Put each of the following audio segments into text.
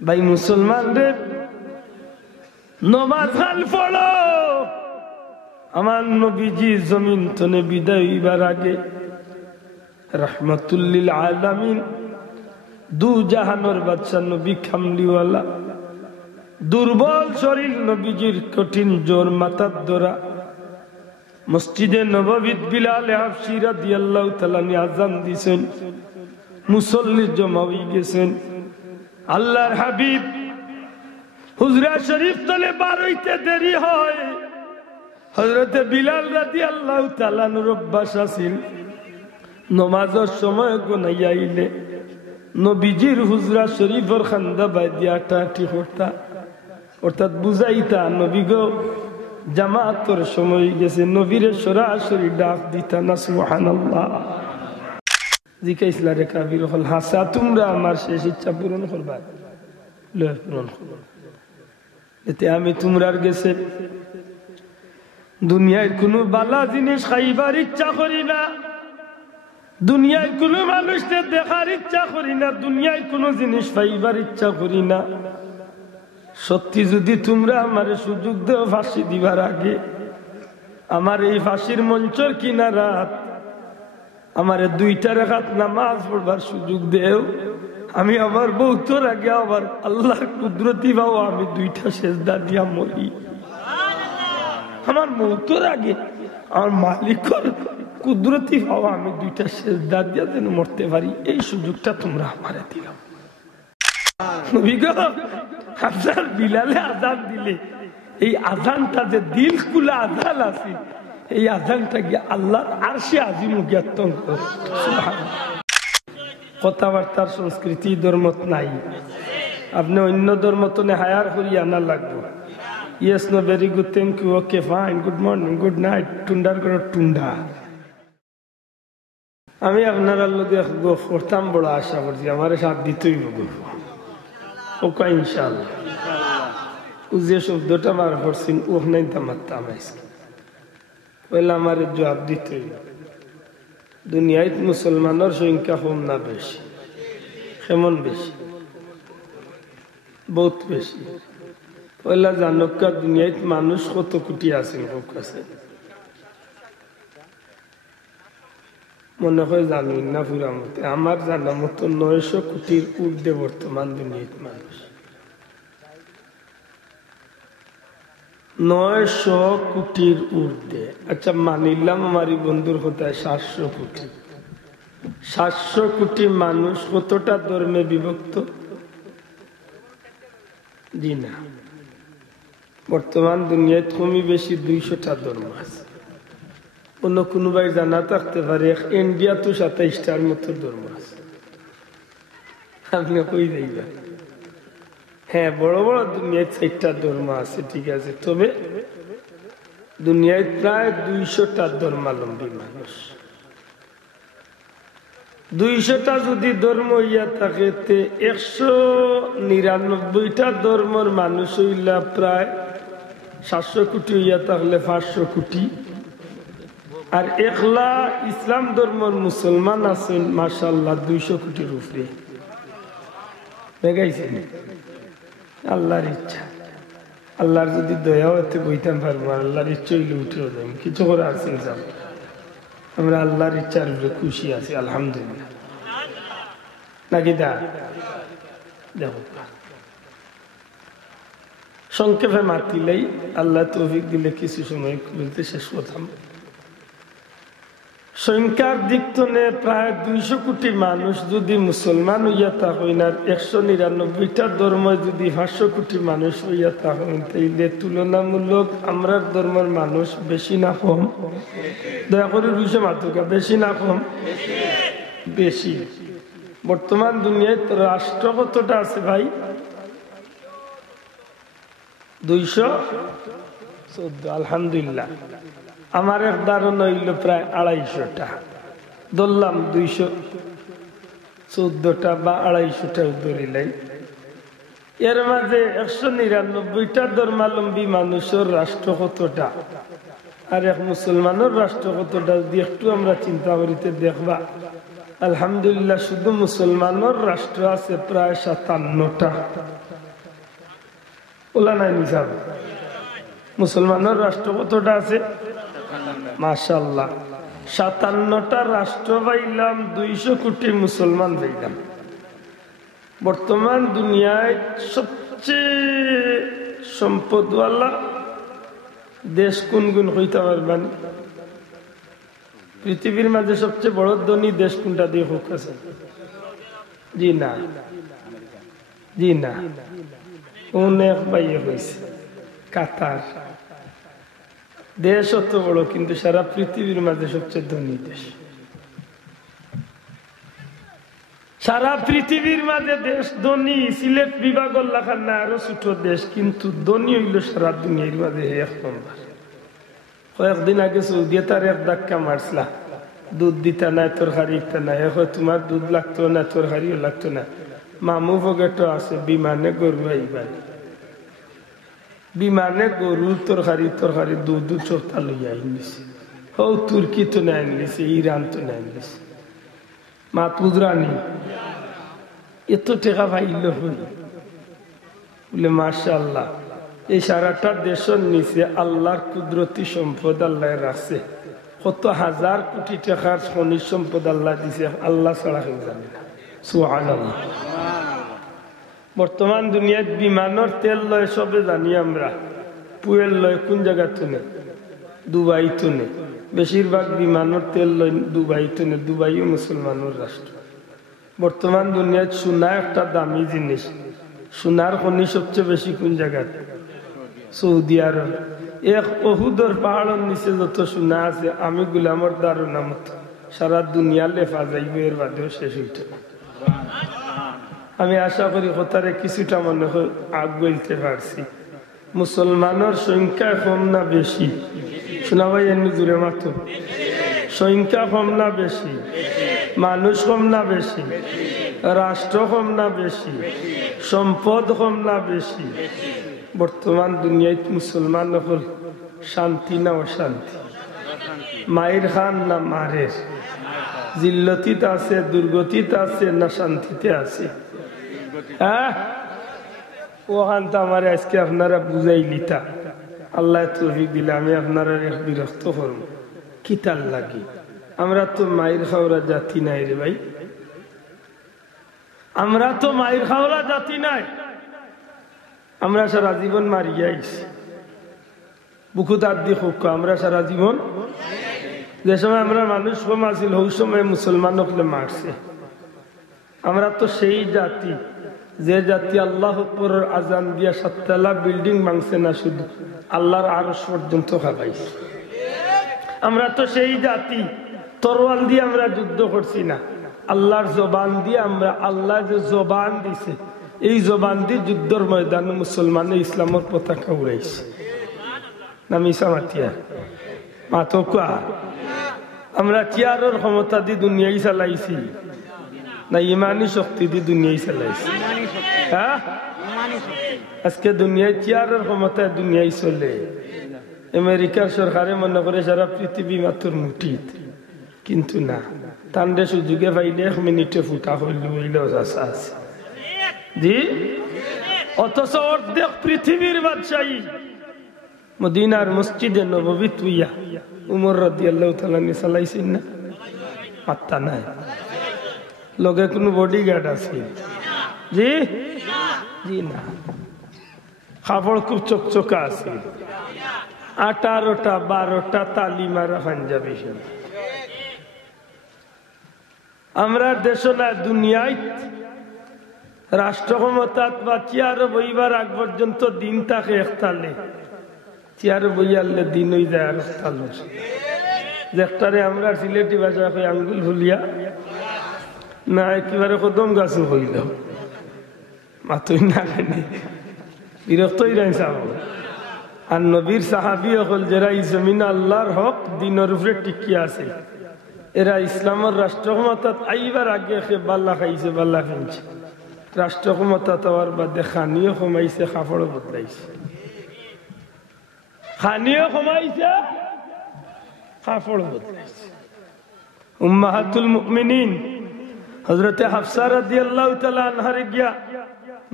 ভাই মুসলমান রে, নমাজ হাল পড়ো। আমার নবীজি জমিন তনে বিদায় হইবার আগে রাহমাতুল লিল আলামিন, দু জাহানের বাদশা নবী কামলিওয়ালা, দুর্বল শরীর নবীজির, কঠিন জোর মাথার দরা, মসজিদে নববীত বিলাল হাবশী রাদিয়াল্লাহু তাআলা আযান দিছেন, মুসল্লি জমা হয়ে গেছেন। আল্লাহর হাবিব হুজরা শরীফ তলে বার হইতে দেরি হয়। হযরতে বিলাল রাদিয়াল্লাহু তাআলা অভ্যাস আছিল নমাজের সময় গুনাইয়া আইলে নবীজির হুজরা শরীফের খান্দা বাইদিয়া টাটি করতা, অর্থাৎ বুঝাইতা নবী গো জামাতের সময় গেছে, নবীরে সরাসরি ডাক দিতা না। সুবহানাল্লাহ। জিকাইছলা রে কাবির হল হাসা, তোমরা আমার শেষ ইচ্ছা পূরণ করবা, লয় পূরণ করবা। এতে আমি তোমরার গেছে দুনিয়ায় কোনো বালা জিনিস খাইবার ইচ্ছা করি না, দুনিয়ায় কোনো মানুষকে দেখার ইচ্ছা করি না, দুনিয়ায় কোনো জিনিস পাইবার ইচ্ছা করি না। সত্যি যদি তোমরা আমার সুযোগ দেও ফাঁসি দিবার আগে, আমার এই ফাঁসির মঞ্চের কিনারাত আমার 2টা রাকাত নামাজ পড়বার সুযোগ দেও, আমি আবার বহুতর আগে আবার আল্লাহর কুদরতি বাবা আমি 2টা সেজদা দিয়া মরি। আমার মৌতর আগে আমার মালিকের কুদরতি বাবা আমি 2টা সেজদা দিয়া যেন মরতে পারি, এই সুযোগটা তোমরা আমারে দিলাম। আপনার বিলালে আজান দিলে এই আজানটা যে দিল খুলে আজান আছে, এই আজানটা গিয়ে আল্লাহর আরশে আজিম জ্ঞাতন করে। কথাবার্তার সংস্কৃতি ধর্মত নাই, আপনি অন্য ধর্মত হায়ার করিয়া আনা লাগবো। Yes no, very good, thank you, okay fine, good morning, good night, টুন্ডার করে টুন্ডা। আমি আপনার লোকে করতাম, বড় আশা করছি আমার সাথ দিতেই ওকা ইনশাআল্লাহ। যে শব্দটা বার করছেন ও নাই তামাত্তাম পয়লা আমার জবাব দিতেই। দুনিয়ায় মুসলমানের সংখ্যা কম না বেশি? কেমন বেশি? বহুত বেশি। পয়লা জানকা দুনিয়ায় মানুষ কত কোটি আছেন কাছে? মনে হয় জানি না পুরা মতে, আমার জানা মতো 900 কোটির ঊর্ধ্বে বর্তমান দুনিয়ায় মানুষ। 900 কোটির ঊর্ধ্বে। আচ্ছা মানিলাম আমার বন্ধুর কথায় 700 কোটি। 700 কোটি মানুষ কতটা ধর্মে বিভক্ত? জি না, বর্তমান দুনিয়ায় কমই বেশি 200টা ধর্ম আছে। অন্য কোনো ভাই জানা থাকতে পারে ইন্ডিয়া তো 27টার মতো ধর্ম আছে। আপনি কই যাইবেন? হ্যাঁ, বড় বড় দুনিয়ায় 4টা ধর্ম আছে, ঠিক আছে, তবে দুনিয়ায় প্রায় 200টা ধর্মাবলম্বী মানুষ। 200টা যদি ধর্ম ইয়া থাকে, 199টা ধর্মের মানুষ হইলা প্রায় 700 কোটি ইয়া থাকলে 500 কোটি। আর একলা ইসলাম ধর্মের মুসলমান আছেন মাশাআল্লাহ 200 কোটির উপরে। দেখাইছেন? আল্লাহর ইচ্ছা, আল্লাহর যদি দয়া হতে বইতাম পারবো, আল্লাহর ইচ্ছা হইলে উঠে যাবেন, কিছু করে আসছেন যাব। আমরা আল্লাহর ইচ্ছার উপরে খুশি আছি আলহামদুলিল্লাহ, নাকি দা? দেখো সংক্ষেপে মাতিলেই আল্লাহ তৌফিক দিলে কিছু সময় বলতে শেষ করতাম। সংখ্যার দিক থেকে প্রায় 200 কোটি মানুষ যদি মুসলমান হইয়া থাকেন, আর 199টা ধর্ম যদি 500 কোটি মানুষ হইয়া থাকেন, তাইলে তুলনামূলক আমরা ধর্মের মানুষ বেশি না কম? দয়া করে 200 মাতুকা, বেশি না কম? বেশি। বর্তমান দুনিয়ায় রাষ্ট্র কতটা আছে ভাই? 214। আলহামদুলিল্লাহ। আমার এক ধারণা হইল প্রায় 250টা, ধরলাম 214টা বা 250টা ধরিলাই। এর মাঝে 199টা ধর্মাবলম্বী মানুষের রাষ্ট্র কতটা, আর এক মুসলমানের রাষ্ট্র কতটা, যদি একটু আমরা চিন্তা করিতে দেখবা আলহামদুলিল্লাহ শুধু মুসলমানের রাষ্ট্র আছে প্রায় 57টা। ওলা নাই নিসাব মুসলমানের রাষ্ট্র কতটা আছে? মাশাআল্লাহ 57টা রাষ্ট্র পাইলাম, 200 কোটি মুসলমান পাইলাম। বর্তমান দুনিয়ায় সবচেয়ে সম্পদওয়ালা দেশ কোন গুণ হইতে পারবেন? পৃথিবীর মাঝে সবচেয়ে বড় ধনী দেশ কোনটা দিয়ে হোক আছে? জি না, জি না, অনেক বাইরে হয়েছে কাতার। দেশ অত বড় কিন্তু সারা পৃথিবীর মাঝে সবচেয়ে ধনী দেশ। সারা পৃথিবীর মাঝে দেশ ধনী, সিলেট বিভাগ লাখার না আরো ছোট দেশ, কিন্তু ধনী হইল সারা দুনিয়ার মাঝে এক নম্বর। কয়েকদিন আগে সৌদি তার এক ধাক্কা মারছিলা, দুধ দিতা না, তরকারি দিতা না। এখন তোমার দুধ লাগতো না, তরকারিও লাগতো না। মামু পকেট আছে, বিমানে গরু আইবার, বিমানে গরু তরকারি দুধ চোখটা লইয়া আইনিছে। হো তুর্কি তো নাই আনলিছে, ইরান তো নাই আনলিছে। মা পুজরানি এত টাকা পাইল বলে মাশাআল্লাহ। এই সারাটা দেশের নিচে আল্লাহর কুদরতি সম্পদ আল্লাহ রাখছে। কত হাজার কোটি টাকার খনিজ সম্পদ আল্লাহ দিছে, আল্লাহ ছাড়া কেউ জানে না। সুবহানাল্লাহ। বর্তমান দুনিয়ায় বিমানের তেল লয় সবে জানি আমরা, পুয়েল লয় কোন জায়গা তুনে? দুবাই তুনে। বেশিরভাগ বিমানের তেল লয় দুবাই তুনে। দুবাইও মুসলমানের রাষ্ট্র। বর্তমান দুনিয়ায় সোনা একটা দামি জিনিস। সোনার খনি সবচেয়ে বেশি কোন জায়গায়? সৌদি আরব। এক ওহুদের পাহাড়ের নিচে যত সোনা আছে, আমি গুলামর ধারণা মতো সারা দুনিয়া লেফা যাইব, এর বাদেও শেষ হইতে। আমি আশা করি কথারে কিছুটা মনে হয় আগ বলতে পারছি। মুসলমানের সংখ্যা কম না বেশি? শোনা ভাই এমনি জুড়ে মাত্র সংখ্যা কম না বেশি? মানুষ কম না বেশি? রাষ্ট্র কম না বেশি? সম্পদ কম না বেশি? বর্তমান দুনিয়ায় মুসলমান হল শান্তি না অশান্তি? মায়ের খান না মারের? জিল্লতিত আছে, দুর্গতিতে আছে না শান্তিতে আছে? হ্যাঁ, ওখান তো আমার আজকে আপনারা বুঝাই লিতা। আল্লাহ তৌফিক দিলে আমি আপনারা বিরক্ত করব কি তার লাগি? আমরা তো মায়ের খাওয়া জাতি নাই রে ভাই, আমরা তো মায়ের খাওয়া জাতি নাই। আমরা সারা জীবন মারিয়া আইছি, বুকুত আর দিয়ে হোক। আমরা সারা জীবন যে সময় আমরা মানুষ কম আছিল, ওই সময় মুসলমান হলে মারছে। আমরা তো সেই জাতি যে জাতি আল্লাহ আকবরের আজান দিয়া 7 তলা বিল্ডিং ভাঙছে না, শুধু আল্লাহর আরশ পর্যন্ত খাবাইছে। আমরা তো সেই জাতি তরোয়াল দিয়ে আমরা যুদ্ধ করছি না, আল্লাহর জবান দিয়ে আমরা, আল্লাহ যে জবান দিছে এই জবান দিয়ে যুদ্ধের ময়দানে মুসলমান ইসলামের পতাকা উড়াইছে। না মিশা মাতিয়া মাথা? আমরা চেয়ারের ক্ষমতা দিয়ে দুনিয়ায় চালাইছি না ইমানি শক্তি দিয়ে দুনিয়ায় চালাইছি? হ্যাঁ, আজকে দুনিয়ায় চেয়ারের ক্ষমতায় দুনিয়ায় চলে। আমেরিকার সরকারে মনে করে সারা পৃথিবী মাত্র মুঠি, কিন্তু না, তান্ডে সুযোগে পাইলে 1 মিনিটে ফুটা হইল আছে। জি, অথচ অর্ধেক পৃথিবীর বাদশাহী মদিনার মসজিদে নববী তুইয়া উমর রাদিয়াল্লাহু তাআলা নি চালাইছেন না? পাত্তা নাই। লগে কোনো বডিগার্ড আছে? জি জি না। কাপড় খুব চকচকা আছে, 18টা 12টা তালি মারা পাঞ্জাবি। আমরা দেশ না দুনিয়ায় রাষ্ট্র ক্ষমতা বা চেয়ারে বইবার আগ পর্যন্ত দিন থাকে একতালে, চেয়ারে বইয়ালে দিন হয়ে যায় আর একতাল। যেটারে আমরা সিলেটি ভাষা কই আঙ্গুল ভুলিয়া না, একেবারে কদম গাছও হইল মাতই না, বিরক্তই রাইছাব। আর নবীর সাহাবি হল যারা এই জমিন আল্লাহর হক দিনের উপরে টিকিয়ে আছে, এরা ইসলামের রাষ্ট্র ক্ষমতা আইবার আগে বাল্লা খাইছে, বাল্লা খাইছে। রাষ্ট্র ক্ষমতা হওয়ার বাদে খানিও কমাইছে, কাপড়ও বদলাইছে। খানিও কমাইছে, কাপড়ও বদলাইছে। উম্মাহাতুল মুমিনিন হযরতে হাফসা রাদিয়াল্লাহু তাআলা আনহারে গিয়া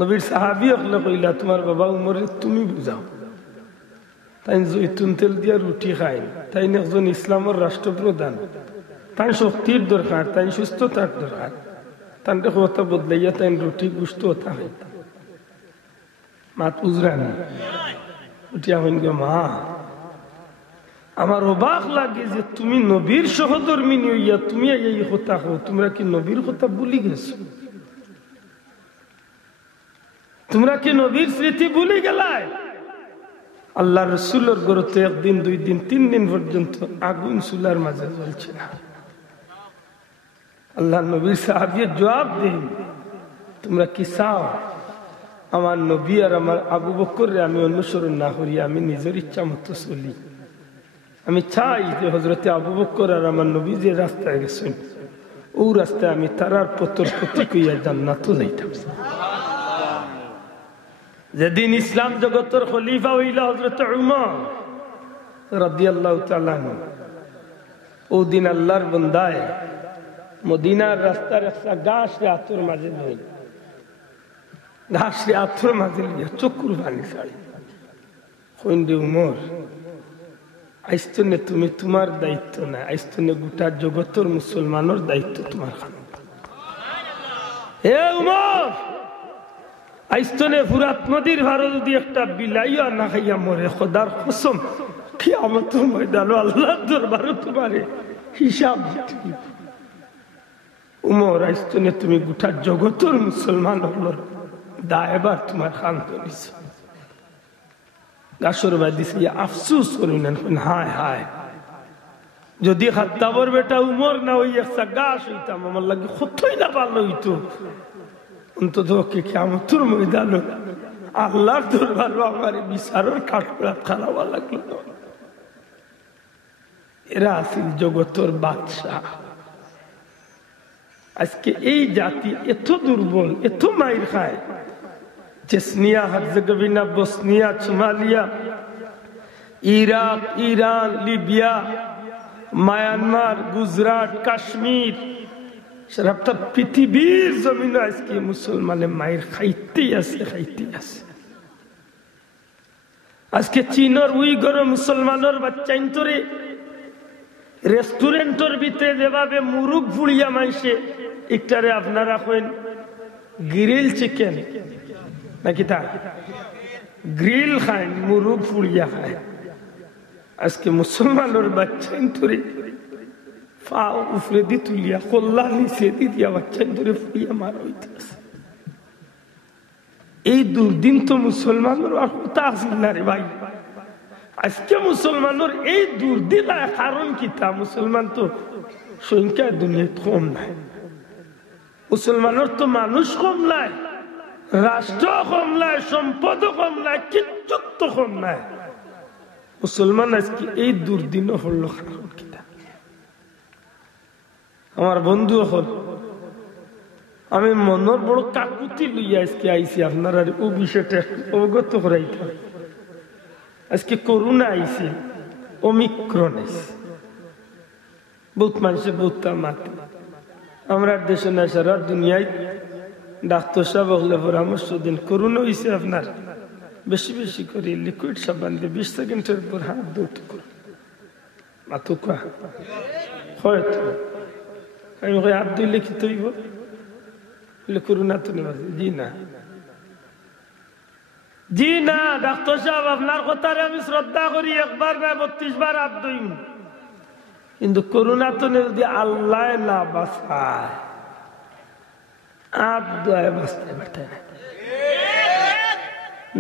নবীর সাহাবী হলে কইলা তোমার বাবা উমরে তুমি বুঝাও। তাই জৈতুন তেল দিয়া রুটি খায়, তাই একজন ইসলামের রাষ্ট্রপ্রধান, তাই শক্তির দরকার, তাই সুস্থতার দরকার, তাই কথা বদলাইয়া তাই রুটি গুস্ত হতা হয় মাত উজরানি উঠিয়া হইন গে মা আমার অবাক লাগে যে তুমি নবীর সহধর্মিনী হইয়া তুমি এই কথা হো, তোমরা কি নবীর কথা ভুলি গেছো? তোমরা কি নবীর স্মৃতি ভুলে গেলাই? আল্লাহ রসুলের গরতে একদিন 2 দিন 3 দিন পর্যন্ত আগুন চুলার মাঝে জ্বলছে না। আল্লাহ নবীর সাহাবী জবাব দেন তোমরা কি চাও আমার নবী আর আমার আবু বকররে আমি অনুসরণ না করি, আমি নিজের ইচ্ছা মতো চলি? আমি চাই যে হযরতে আবু বকর আর আমার নবী যে রাস্তায় গেছেন ও রাস্তায় আমি তারার পথর প্রতীক হইয়া জান্নাতে যাইতাম। যেদিন ইসলাম জগতের খলিফা হইল হযরতে উমর রাদিয়াল্লাহু তাআলা আনহু, ওদিন আল্লাহর বান্দায় মদিনার রাস্তার একটা গাছরে আতর মাঝে লইল, ঘাসরে আতর মাঝে লিয়া চকুর পানি ছাড়ি কইন্ডে উমর আইস্তনে তুমি তোমার দায়িত্ব না, আইস্তনে গোটা জগতের মুসলমানের দায়িত্ব তোমার খান। হে উমর আইস্তনে ফুরাত নদীর ভারে যদি একটা বিলাইয়া না খাইয়া মরে খোদার কসম কিয়ামতের ময়দানে আল্লাহর দরবারে তোমারে হিসাব দিতে হবে। উমর আইস্তনে তুমি গোটা জগতের মুসলমান হলোর দায়বার তোমার খান ধরিস। গাছর বাদিস আফসুস করেন হায় হায় যদি খাত্তাবর বেটা উমর না ওই একটা গাছ হইতাম আমার লাগে কতই না ভালো হইতো। অন্তত কিয়ামতের ময়দানে আল্লাহর দরবারে আমার বিচারের কাঠগড়া খারাপ লাগলো। এরা আছিল জগতের বাদশাহ। আজকে এই জাতি এত দুর্বল, এত মাইর খায়। Chechnya, Herzegovina, Bosnia, Somalia, Iraq, Iran, Libya, Myanmar, Gujarat, Kashmir, সারা পৃথিবীর জমিনে আজকে মুসলমানে মায়ের খাইতেই আছে, খাইতেই আছে। আজকে চীনের উইগর মুসলমানের বাচ্চা ইন্তরে রেস্টুরেন্টের ভিতরে যেভাবে মুরুগ ফুড়িয়া মাইছে একটারে আপনারা কইন গ্রিল চিকেন নাকি তা গ্রিল খায়, মুরুগ ফুড়িয়া খায়। আজকে মুসলমানের বাচ্চা ইন্তরে পা উপরে দি তুলিয়া কল্লা নিচে দি দিয়া বাচ্চা ইন্তরে ফুড়িয়া মারা হইতেছে। এই দুর্দিন তো মুসলমানের আর কথা আসিল না রে ভাই। আজকে মুসলমানের এই দুর্দিনার কারণ কি? তা মুসলমান তো সংখ্যা দুনিয়ায় কম নাই, মুসলমানের তো মানুষ কম নাই, রাষ্ট্র কম নাই, সম্পদ কম নাই, কিচ্ছু তো কম নাই। মুসলমান আজকে এই দুর্দিন হল কারণ কি? আমার বন্ধু হল আমি মনের বড় কাকুতি লইয়া আজকে আইসি আপনার আর ও বিষয়টা অবগত করাইতাম। আজকে করোনা আইছে, ওমিক্রন আইছে, বহুত মানুষে বহুতটা মাতে। আমরা দেশে না সারা দুনিয়ায় ডাক্তার সাহেব হলে পরামর্শ দিন করোনা হয়েছে আপনার বেশি বেশি করে লিকুইড সাবান দিয়ে 20 সেকেন্ডের পর হাত ধৌত করুন। মাতুকা হয়তো আমি হাত ধুইলে কি তৈব বলে করোনা তো নেওয়া জি না, জি না ডাক্তার সাহেব আপনার কথারে আমি শ্রদ্ধা করি, একবার না 32 বার হাত ধুইম, কিন্তু করোনা তো যদি আল্লাহ না বাঁচায় হাত ধোয় বাঁচতে পারতে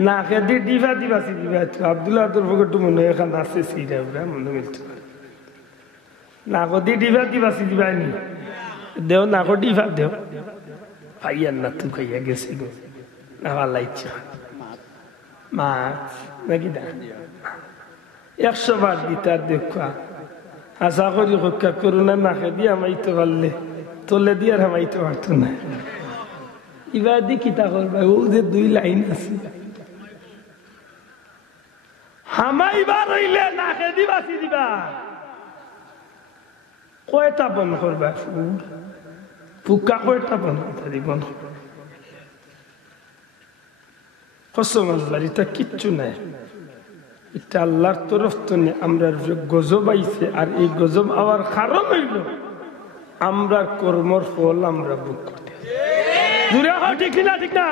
না। খেদি ডিভা দিবাসি দিবা আব্দুল্লাহ তোর পকেট মনে হয় এখানে আছে সিরা মনে মিলতে পারে না কদি ডিভা দিবাসি দিবানি দেও না কো ডিভা দেও ভাইয়ার না তুই খাইয়া গেছি গো না ভালো ইচ্ছা মাছ নাকি দা 100 বার দিতার দেখা আশা করি হত্যা করোনা না খেদি আমাইতে পারলে তোলে দিয়ে আর আমাইতে পারতো না। এবার দি কিতা করবা ও যে 2 লাইন আছে হামাইবার হইলে না খেদি বাঁচি দিবা কয়টা বন করবা পুকা কয়টা বানাতে দিব না কসম আল্লাহর এটা কিচ্ছু নাই এটা আল্লাহর তরফ থেকে আমরা গজব আইছে আর এই গজব আওয়ার কারণ হইল আমরা কর্মর ফল আমরা ভোগ করতে জুড়ে হয় ঠিক না ঠিক না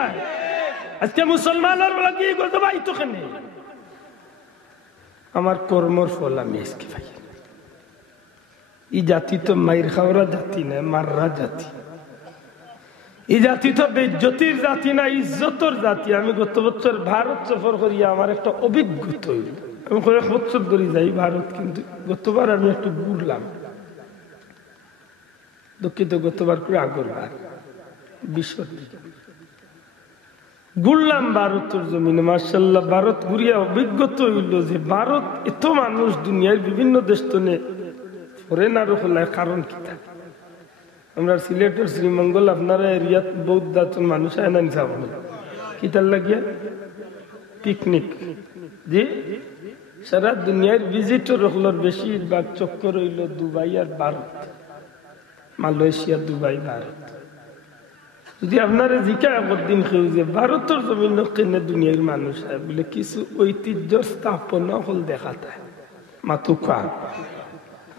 আজকে মুসলমানের লাগি গজব আইতো কেন আমার কর্মর ফল আমি আজকে পাই এই জাতি তো মাইর খাওয়ার জাতি না মাররা জাতি এই জাতি তো বেজ্জতির জাতি না ইজ্জতর জাতি আমি গত বছর ভারত সফর করিয়া আমার একটা অভিজ্ঞতা হইল আমি কয়েক বছর ধরে যাই ভারত কিন্তু গতবার আমি একটু ঘুরলাম দুঃখিত গতবার করে আগরবার বিশ্ব ঘুরলাম ভারতের জমিনে মাশাআল্লাহ ভারত ঘুরিয়া অভিজ্ঞতা হইল যে ভারত এত মানুষ দুনিয়ার বিভিন্ন দেশ তনে ফরেনার হলে কারণ কি থাকে আমরা সিলেটের শ্রীমঙ্গল আপনারা এরিয়াত বৌদ্ধ মানুষ আয়না নিশা কি তার লাগিয়া পিকনিক জি সারা দুনিয়ার ভিজিটর হলোর বেশিরভাগ চক্কর হইল দুবাই আর ভারত মালয়েশিয়া দুবাই ভারত যদি আপনারা জিকা একদিন কেউ যে ভারতের জমিন কেনে দুনিয়ার মানুষ হয় বলে কিছু ঐতিহ্য স্থাপনা হল দেখাতে মাথু খা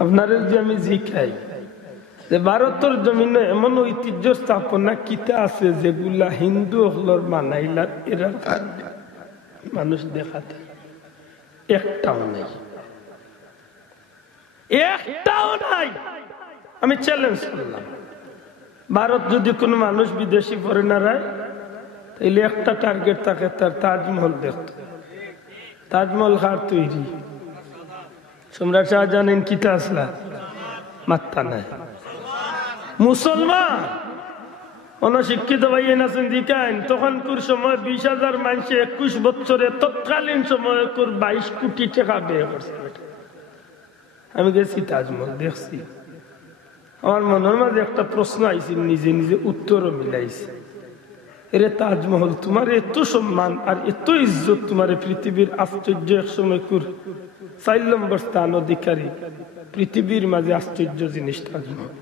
আপনারা যে আমি জিকাই যে ভারতের জমিনে এমন ঐতিহ্য স্থাপনা কিতা আছে যেগুলা হিন্দু হলর মানাইলা এরা মানুষ দেখাতে একটাও নাই একটাও নাই আমি চ্যালেঞ্জ করলাম ভারত যদি কোনো মানুষ বিদেশি ফরেনার হয় তাহলে একটা টার্গেট থাকে তার তাজমহল দেখত তাজমহল কার তৈরি সম্রাট শাহজাহান কিতা আসলা মাত্তা নাই মুসলমান অনশিক্ষিত ভাইয়েন আছেন দিকাইন তখনকার সময় 20,000 মানুষ 21 বছরে তৎকালীন সময় 22 কোটি টাকা ব্যয় করছে আমি গেছি তাজমহল দেখছি আমার মনের মাঝে একটা প্রশ্ন আইছে নিজে নিজে উত্তরও মিলাইছে এরে তাজমহল তোমার এত সম্মান আর এত ইজ্জত তোমার পৃথিবীর আশ্চর্য এক সময় 4 নম্বর স্থান অধিকারী পৃথিবীর মাঝে আশ্চর্য জিনিস তাজমহল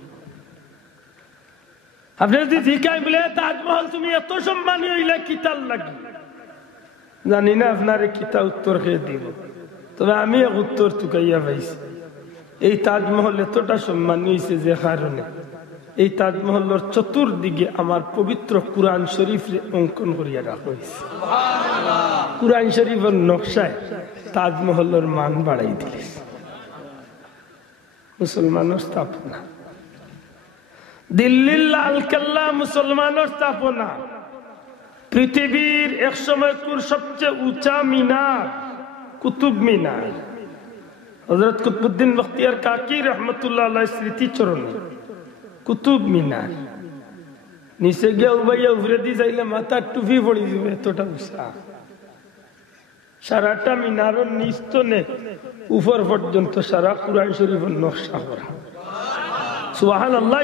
আপনি যদি জিজ্ঞাসা বলে তাজমহল তুমি এত সম্মানী হইলে কিতাল লাগি জানি না আপনার কিতা উত্তর খেয়ে দিব তবে আমি এক উত্তর চুকাইয়া পাইছি এই তাজমহল এতটা সম্মানী হয়েছে যে কারণে এই তাজমহলের চতুর্দিকে আমার পবিত্র কুরআন শরীফ অঙ্কন করিয়া রাখা হয়েছে কুরআন শরীফের নকশায় তাজমহলের মান বাড়াই দিলে মুসলমানের স্থাপনা দিল্লির লাল কেল্লা মুসলমানের স্থাপনা পৃথিবীর এক সময় সবচেয়ে উঁচা মিনার কুতুব মিনার হযরত কুতুবউদ্দিন বখতিয়ার কাকি রহমতুল্লাহ আলাইহির স্মৃতিচরণে কুতুব মিনার নিচে গিয়ে উবাইয়া উপরে দিয়ে যাইলে মাথার টুপি পড়ে যাবে এতটা উঁচা সারাটা মিনারের নিস্তনে উপর পর্যন্ত সারা কুরআন শরীফের নকশা করা সুবহানাল্লাহ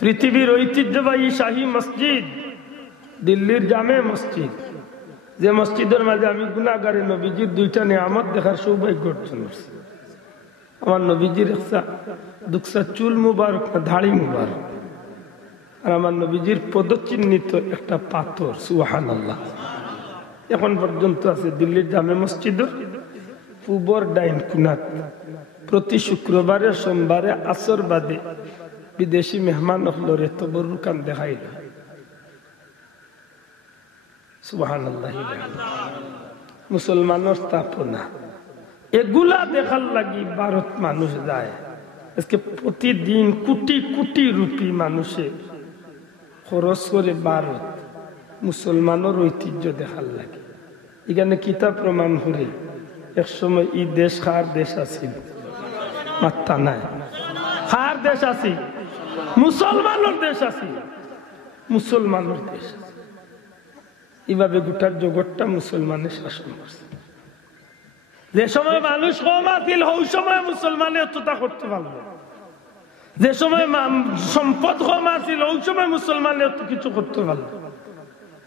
পৃথিবীর ঐতিহ্যবাহী শাহী মসজিদ দিল্লির জামে মসজিদ যে মসজিদের মাঝে আমি গুনাহগারে নবীজির 2টা নিয়ামত দেখার সৌভাগ্য অর্জন করছি আমার নবীজির একটা দুকসা চুল মুবারক ধাড়ি মুবারক আর আমার নবীজির পদচিহ্নিত একটা পাথর সুবহানাল্লাহ এখন পর্যন্ত আছে দিল্লির জামে মসজিদের পূবর ডাইন কোণাত প্রতি শুক্রবারে সোমবারে আসর বাদে বিদেশি মেহমান হলরে তবরুকান দেখাইল সুবহানাল্লাহ মুসলমানের স্থাপনা এগুলা দেখার লাগি ভারত মানুষ যায় আজকে প্রতিদিন কোটি কোটি রুপি মানুষে খরচ করে ভারত মুসলমানের ঐতিহ্য দেখার লাগে এখানে কিতাব প্রমাণ করে এক সময় এই দেশ কার দেশ আছিল মাত্তা নাই কার দেশ আছিল মুসলমানের দেশ আছিল মুসলমানের দেশ এইভাবে গোটার জগৎটা মুসলমানের শাসন করছে যে সময় মানুষ কম আছিল ওই সময় মুসলমানে এতটা করতে পারলো যে সময় সম্পদ কম আছিল ওই সময় মুসলমানে এত কিছু করতে পারলো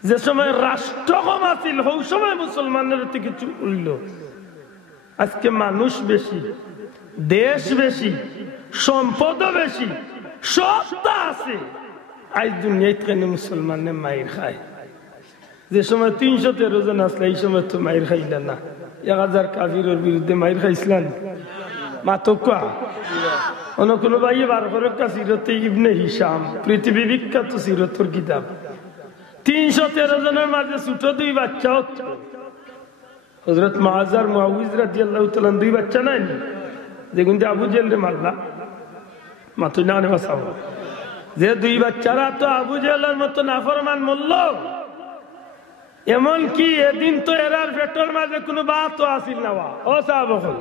যে সময় রাষ্ট্র কম আছিল ওই সময় মুসলমানের এত কিছু উঠল আজকে মানুষ বেশি দেশ বেশি সম্পদও বেশি সবটা আছে আজ দুনিয়ায় কেন মুসলমানে মায়ের খায় যে সময় 313 জন আসলে এই সময় তো মায়ের খাইলেন না 1000 কাফিরের বিরুদ্ধে মায়ের খাইছিলেন মাতকা অন্য কোনো ভাই বার করে সিরতে ইবনে হিশাম পৃথিবী বিখ্যাত সিরতর কিতাব 313 জনের মাঝে ছোট 2 বাচ্চা হযরত মুআয আর মুআউযিজ রাদিয়াল্লাহু তাআলা 2 বাচ্চা নাই যেগুন আবু জেহেল রে মারলা মাত্র নানে বাসাও যে 2 বাচ্চারা তো আবু জেহেলের মতো নাফরমান মূল্য এমন কি এদিন তো এরার পেটের মাঝে কোনো বাতও আসিল না ও সাহাবাগণ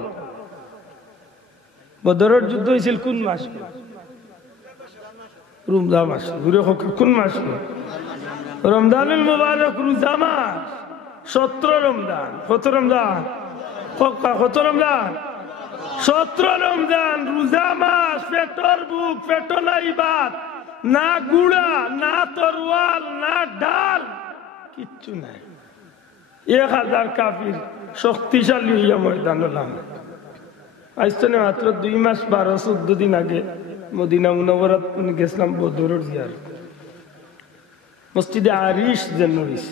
বদরের যুদ্ধ হয়েছিল কোন মাস রমজান মাস ঘুরে কোন মাস রমজানুল মুবারক রোজা মাস 17 রমজান কত রমজান 17 রমজান রোজা মাস পেটর বুক পেটো নাই বাত না গুড়া না তরোয়াল না ডাল কিচ্ছু নাই 1000 কাফির শক্তিশালী হইয়া ময়দানে নামে আইসনে মাত্র 2 মাস 12-14 দিন আগে মদিনা মুনাওয়ারাত গেছিলাম বদরের জিয়ারত মসজিদে আরিশ জানুরিস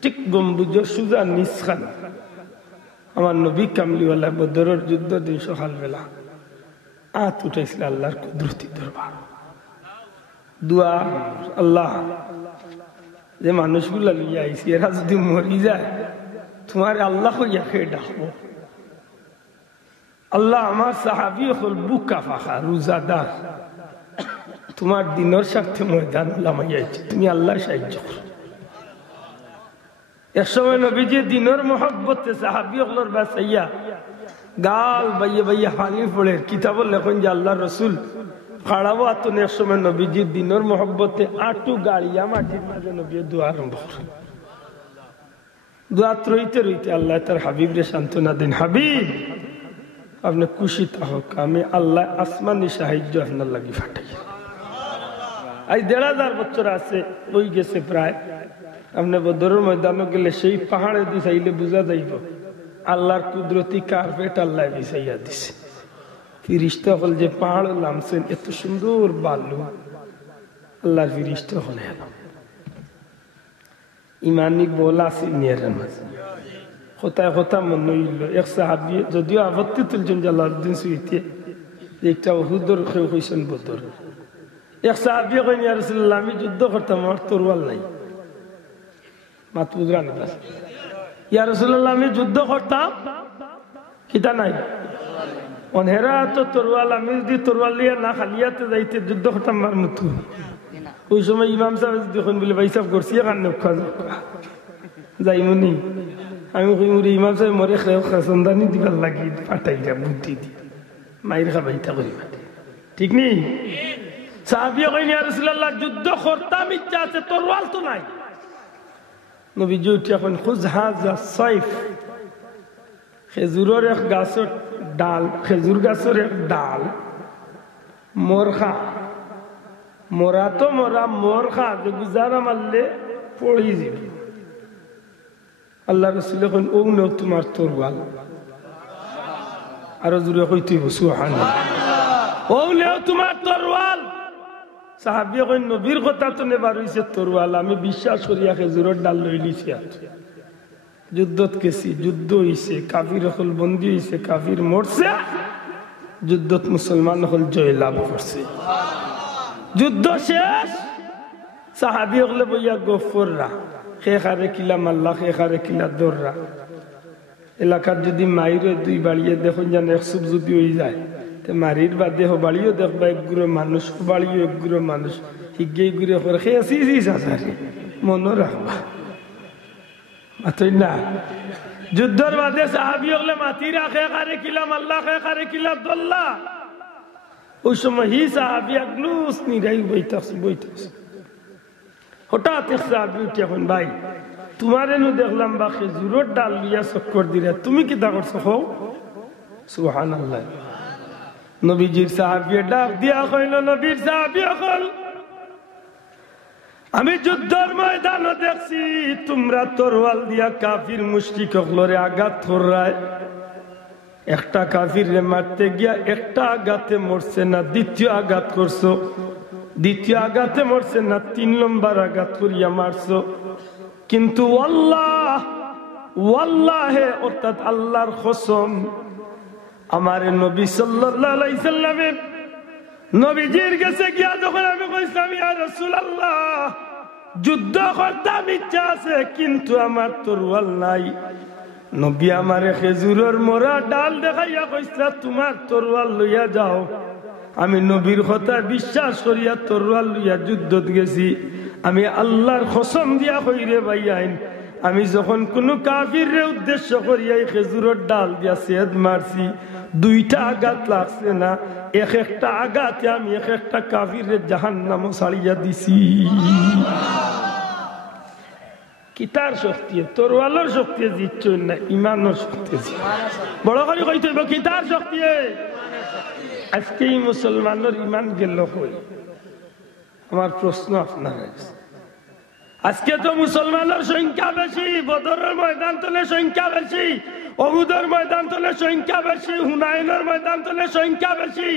ঠিক গম্বুজের সুজা নিসখান আমার নবী কামলিওয়ালা বদরের যুদ্ধ দিন সকালবেলা আত উঠেছিল আল্লাহর কুদরতি দরবার দোয়া আল্লাহ যে মানুষগুলা লিয়ে আইসি এরা যদি মরি যায় তোমার আল্লাহ হইয়া খেয়ে ডাকবো আল্লাহ আমার সাহাবি হল বুকা ফাঁকা রোজাদার তোমার দিনের স্বার্থে ময়দান লামাইয়াছে তুমি আল্লাহ সাহায্য করো এক সময় নবীজি দিনের মহব্বতে সাহাবি হলর বাসাইয়া গাল বাইয়ে বাইয়ে হানি পড়ে কিতাবল লেখন যে আল্লাহ রসুল খাড়াবো আতন এক সময় নবীজির দিনের মহব্বতে আটু গাড়িয়া মাটির মাঝে নবী দোয়া আরম্ভ করেন দোয়া রইতে রইতে আল্লাহ তার হাবিব রে সান্ত্বনা দেন হাবিব আপনি খুশি থাক আমি আল্লাহ আসমানি সাহায্য আপনার লাগি ফাটাই আজ 1500 বছর আছে ওই গেছে প্রায় আপনি বদরের ময়দানে গেলে সেই পাহাড়ে দি চাইলে বোঝা যাইব আল্লাহর কুদরতি কার্পেট আল্লাহ বিছাইয়া দিছে ফিরিস্তা হল যে পাহাড় নামছেন এত সুন্দর বালু আল্লাহর ফিরিস্তা হলে ইমানি বলা সিনিয়র মাঝে কোথায় কথা মনে হইল এক সাহাবি যদিও আপত্তি তুলছেন জালালউদ্দিন সুইতি একটা উহুদের খেয়ে হয়েছেন বদর এক সাহাবি কইন ইয়া রাসূলুল্লাহ আমি যুদ্ধ করতাম আমার তরোয়াল নাই মাতবুদরা নেতা ইয়া রাসূলুল্লাহ আমি যুদ্ধ করতাম কিতা নাই অনহেরা তো তরোয়াল আমি যদি তরোয়াল লিয়া না খালিয়াতে যাইতে যুদ্ধ করতাম আমার মতো ওই সময় ইমাম সাহেব দেখুন বলে ভাই সাহেব করছি কারণে যাইমনি আমি ইমাম সাহেব মরে সন্ধানী দিবার লাগি পাঠাই যা বুদ্ধি দি মায়ের খাবাইতা করিবা ঠিক নেই সাহাবিয়া কইন ইয়া রাসূলুল্লাহ যুদ্ধ করতাম ইচ্ছা আছে তরোয়াল তো নাই নবীজি উঠে এখন খুজ হাজা সাইফ খেজুরের এক গাছের ডাল খেজুর গাছের এক ডাল মোরখা মরা তো মরা মোরখা যে গুজারা মারলে পড়ি যাবে আল্লাহ রসুল এখন ও নেও তোমার তরোয়াল আরো জোরে কইতে সুবহানাল্লাহ ও নেও তোমার তরোয়াল সাহাবী কইন নবীর কথা তো নেবার হইছে তরোয়াল আমি বিশ্বাস করি খেজুরের ডাল লই লিছি যুদ্ধত গেছি যুদ্ধ হইছে কাফির হল বন্দী হইছে কাফির মরছে যুদ্ধত মুসলমান হল জয় লাভ করছে যুদ্ধ শেষ সাহাবী হলে বইয়া গফররা খেখারে কিলা মাল্লা খেখারে কিলা দররা এলাকার যদি মাইরে 2 বাড়িয়ে দেখুন যেন 100 যদি হয়ে যায় তো মারির বা দেহ বাড়িও দেখবা একগুলো মানুষ বাড়িও একগুলো মানুষ হিগে ঘুরে করে খেয়েছি মনে রাখবা না যুদ্ধর বাদে সাহাবি হলে মাতিরা খেখারে কিলা মাল্লা খেখারে কিলা দল্লা ওই সময় হি সাহাবি আগলুস নিরাই বইতাছে হঠাৎ এক সাহাবি উঠে এখন ভাই তোমার এনু দেখলাম বা খেজুরের ডাল লিয়া চক্কর দিলে তুমি কি দা করছো হও সুবহানাল্লাহ নবীজির সাহাবি ডাক দিয়া কইল নবীর সাহাবি হল আমি যুদ্ধের ময়দানে দেখছি তোমরা তরোয়াল দিয়া কাফির মুশরিক হলরে আঘাত করায় একটা কাফিরে মারতে গিয়া একটা আঘাতে মরছে না, দ্বিতীয় আঘাত করছো, দ্বিতীয় আঘাতে মরছে না, 3 নম্বর আঘাত করিয়া মারছো। কিন্তু ওয়াল্লাহে অর্থাৎ আল্লাহর কসম, আমার নবী সাল্লাল্লাহু আলাইহি সাল্লামে নবীজির কাছে গিয়া যখন আমি কইলাম ইয়া রাসূলুল্লাহ যুদ্ধ করতাম ইচ্ছা আছে কিন্তু আমার তরোয়াল নাই, নবী আমারে খেজুরের মোড়া ডাল দেখাইয়া কইছে তোমার তরোয়াল লইয়া যাও। আমি নবীর কথা বিশ্বাস করিয়া তরোয়াল লইয়া যুদ্ধত গেছি। আমি আল্লাহর কসম দিয়া কইরে ভাইয়াইন, আমি যখন কোনো কাফিরের উদ্দেশ্য করিয়া খেজুরের ডাল দিয়া সেদ মারছি, 2টা আঘাত লাগছে না, এক একটা আঘাতে আমি এক একটা কাফিরের জাহান্নামে ছাড়িয়া দিছি। কিতার শক্তি, তরোয়ালের শক্তি জিতছ না, ইমানের শক্তি। বড় করে কইতে হইব কিতার শক্তি। আজকে মুসলমানের ইমান গেল কই? আমার প্রশ্ন আপনার কাছে। আজকে তো মুসলমানের সংখ্যা বেশি, বদরের ময়দান তলে সংখ্যা বেশি, ওহুদের ময়দান তলে সংখ্যা বেশি, হুনাইনের ময়দান তলে সংখ্যা বেশি,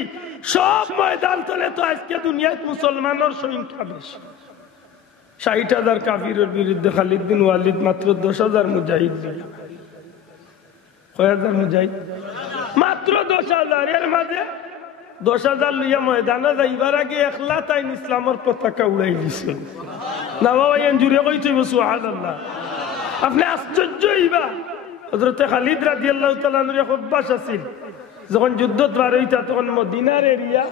সব ময়দান তলে তো আজকে দুনিয়ায় মুসলমানের সংখ্যা বেশি। 60,000 কাফিরের বিরুদ্ধে খালিদ বিন ওয়ালিদ মাত্র 10,000 মুজাহিদ। কয় হাজার মুজাহিদ? মাত্র 10,000। এর মাঝে 10,000 লইয়া ময়দানে যাইবার আগে একলা তাই ইসলামের পতাকা উড়াই দিছে। না বাবা এন জুড়ে কইতে সুবহানাল্লাহ। আপনি আশ্চর্য হইবা, হযরত খালিদ রাদিয়াল্লাহু তাআলা এর অভ্যাস আছিল, যখন যুদ্ধত বার হইতা তখন মদিনার এরিয়া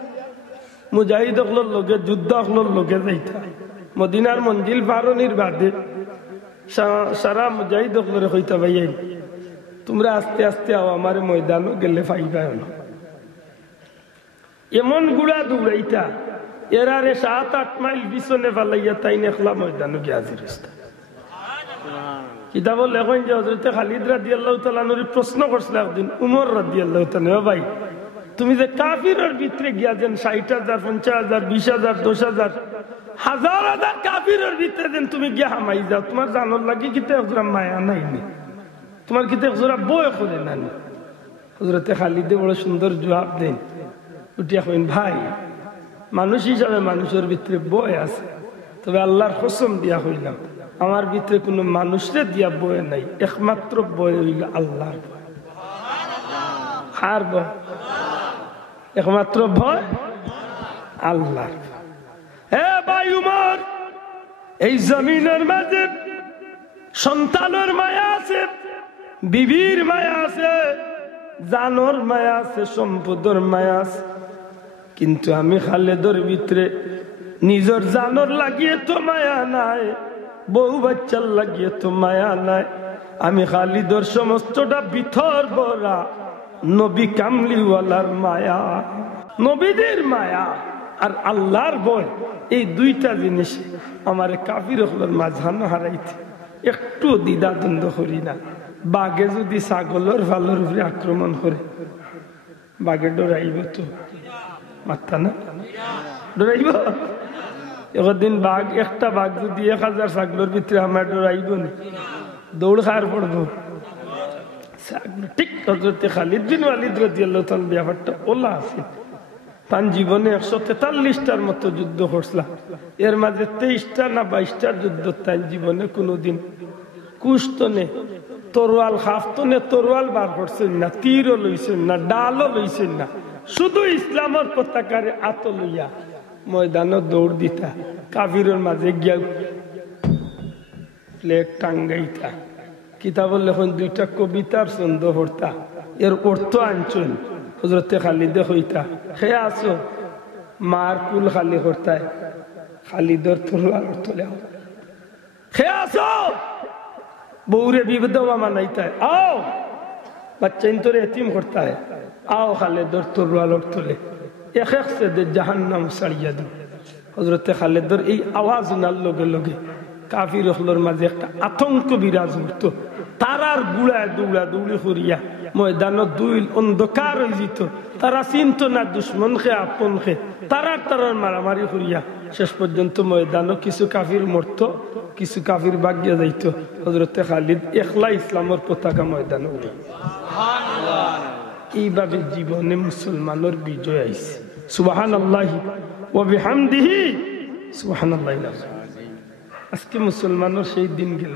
মুজাহিদ হলর লগে যুদ্ধ হলর লগে যাইতা। মদিনার মঞ্জিল পারনির বাদে সারা মুজাহিদ হলরে কইতা ভাইয়াই তোমরা আস্তে আস্তে আও, আমার ময়দানও গেলে পাইবা না। এমন গুড়া দৌড়াইতা এরারে 7-8 মাইল পিছনে ফালাইয়া তাই নেখলা ময়দানে গিয়ে হাজির হইতা। কিতাব লেখেন যে হযরত খালিদ রাদিয়াল্লাহু তাআলা নবী প্রশ্ন করছিল একদিন উমর রাদিয়াল্লাহু তাআলা, ভাই তুমি যে কাফিরের ভিতরে গিয়া যেন 60,000 50,000 20,000 10,000 হাজার হাজার কাফিরের ভিতরে যেন তুমি গিয়া হামাই যাও, তোমার জানোর লাগি কিতে একজোড়া মায়া নাই নি? তোমার কিতে একজোড়া বয় করে না? হযরত খালিদে বড় সুন্দর জবাব দেন, উঠিয়া কইন ভাই মানুষ হিসাবে মানুষের ভিতরে বয় আছে, তবে আল্লাহর কসম দিয়া হইলাম আমার ভিতরে কোনো মানুষরে দিয়া বয় নাই, একমাত্র বয় হইল আল্লাহর ভয়। আর ভয় একমাত্র ভয় আল্লাহর। হে ভাই উমর, এই জমিনের মাঝে সন্তানের মায়া আছে, বিবির মায়া আছে, জানোর মায়া আছে, সম্পদের মায়া আছে, কিন্তু আমি খালেদর ভিতরে নিজের জানোর লাগিয়ে তো মায়া নাই, বউ বাচ্চার লাগিয়ে তো মায়া নাই। আমি খালিদর সমস্তটা ভিতর ভরা নবী কামলিওয়ালার মায়া, নবীদের মায়া আর আল্লাহর ভয়, এই 2টা জিনিস আমার কাফির হলের মাঝখানে হারাইতে একটু দ্বিধা দ্বন্দ্ব করি না। বাঘে যদি ছাগলের ভালোর উপরে আক্রমণ করে বাঘে ডরাইব তো মাত্তা না? ডরাইব? একদিন বাঘ, একটা বাঘ যদি 1000 ছাগলের ভিতরে আমার ডরাইব না, দৌড় খাওয়ার পড়বো। ঠিক হযরত খালিদ বিন ওয়ালিদ রাদিয়াল্লাহু তাআলা ব্যাপারটা ওলা আছে। তার জীবনে 143টার মতো যুদ্ধ করছিলাম, এর মাঝে 23টা না 22টার যুদ্ধ তার জীবনে কোনোদিন কুস্তনে তরোয়াল খাফতনে তরোয়াল বার করছেন না, তীরও লইছেন না, ডালও লইছেন না, শুধু ইসলামের পতাকারে আত লইয়া ময়দানে দৌড় দিতা, কাফিরের মাঝে গিয়া ফ্লেগ টাঙ্গাইতা। কিতাবল লেখন 2টা কবিতার ছন্দ পড়তা, এর অর্থ আনছুন হযরতে খালিদে হইতা, খেয়ে আসো মার কুল খালি করতায় খালিদর তরোয়াল তোলে, খেয়ে আসো বউরে বিধবা মানাইতায়, আও বাচ্চা ইন্তরে এতিম করতায়, আও খালিদর তরোয়াল তোলে, এক এক সে দে জাহান্নাম ছাড়িয়া দে। হযরতে খালিদর এই আওয়াজ নার লগে লগে কাফির হলর মাঝে একটা আতঙ্ক বিরাজ করতো। তারার গুড়ায় দৌড়া দৌড়ি করিয়া ময়দানত 2 অন্ধকার হয়ে যেত, তারা চিনত না দুশ্মন খে আপন খে, তারার মারামারি করিয়া শেষ পর্যন্ত ময়দানও কিছু কাফির মরত, কিছু কাফির ভাগিয়া যাইত। হযরতে খালিদ একলা ইসলামের পতাকা ময়দানে উড়ে। এইভাবে জীবনে মুসলমানের বিজয় আইছে সুবহানাল্লাহি ওয়া বিহামদিহি সুবহানাল্লাহিল আযীম। আজকে মুসলমানের সেই দিন গেল।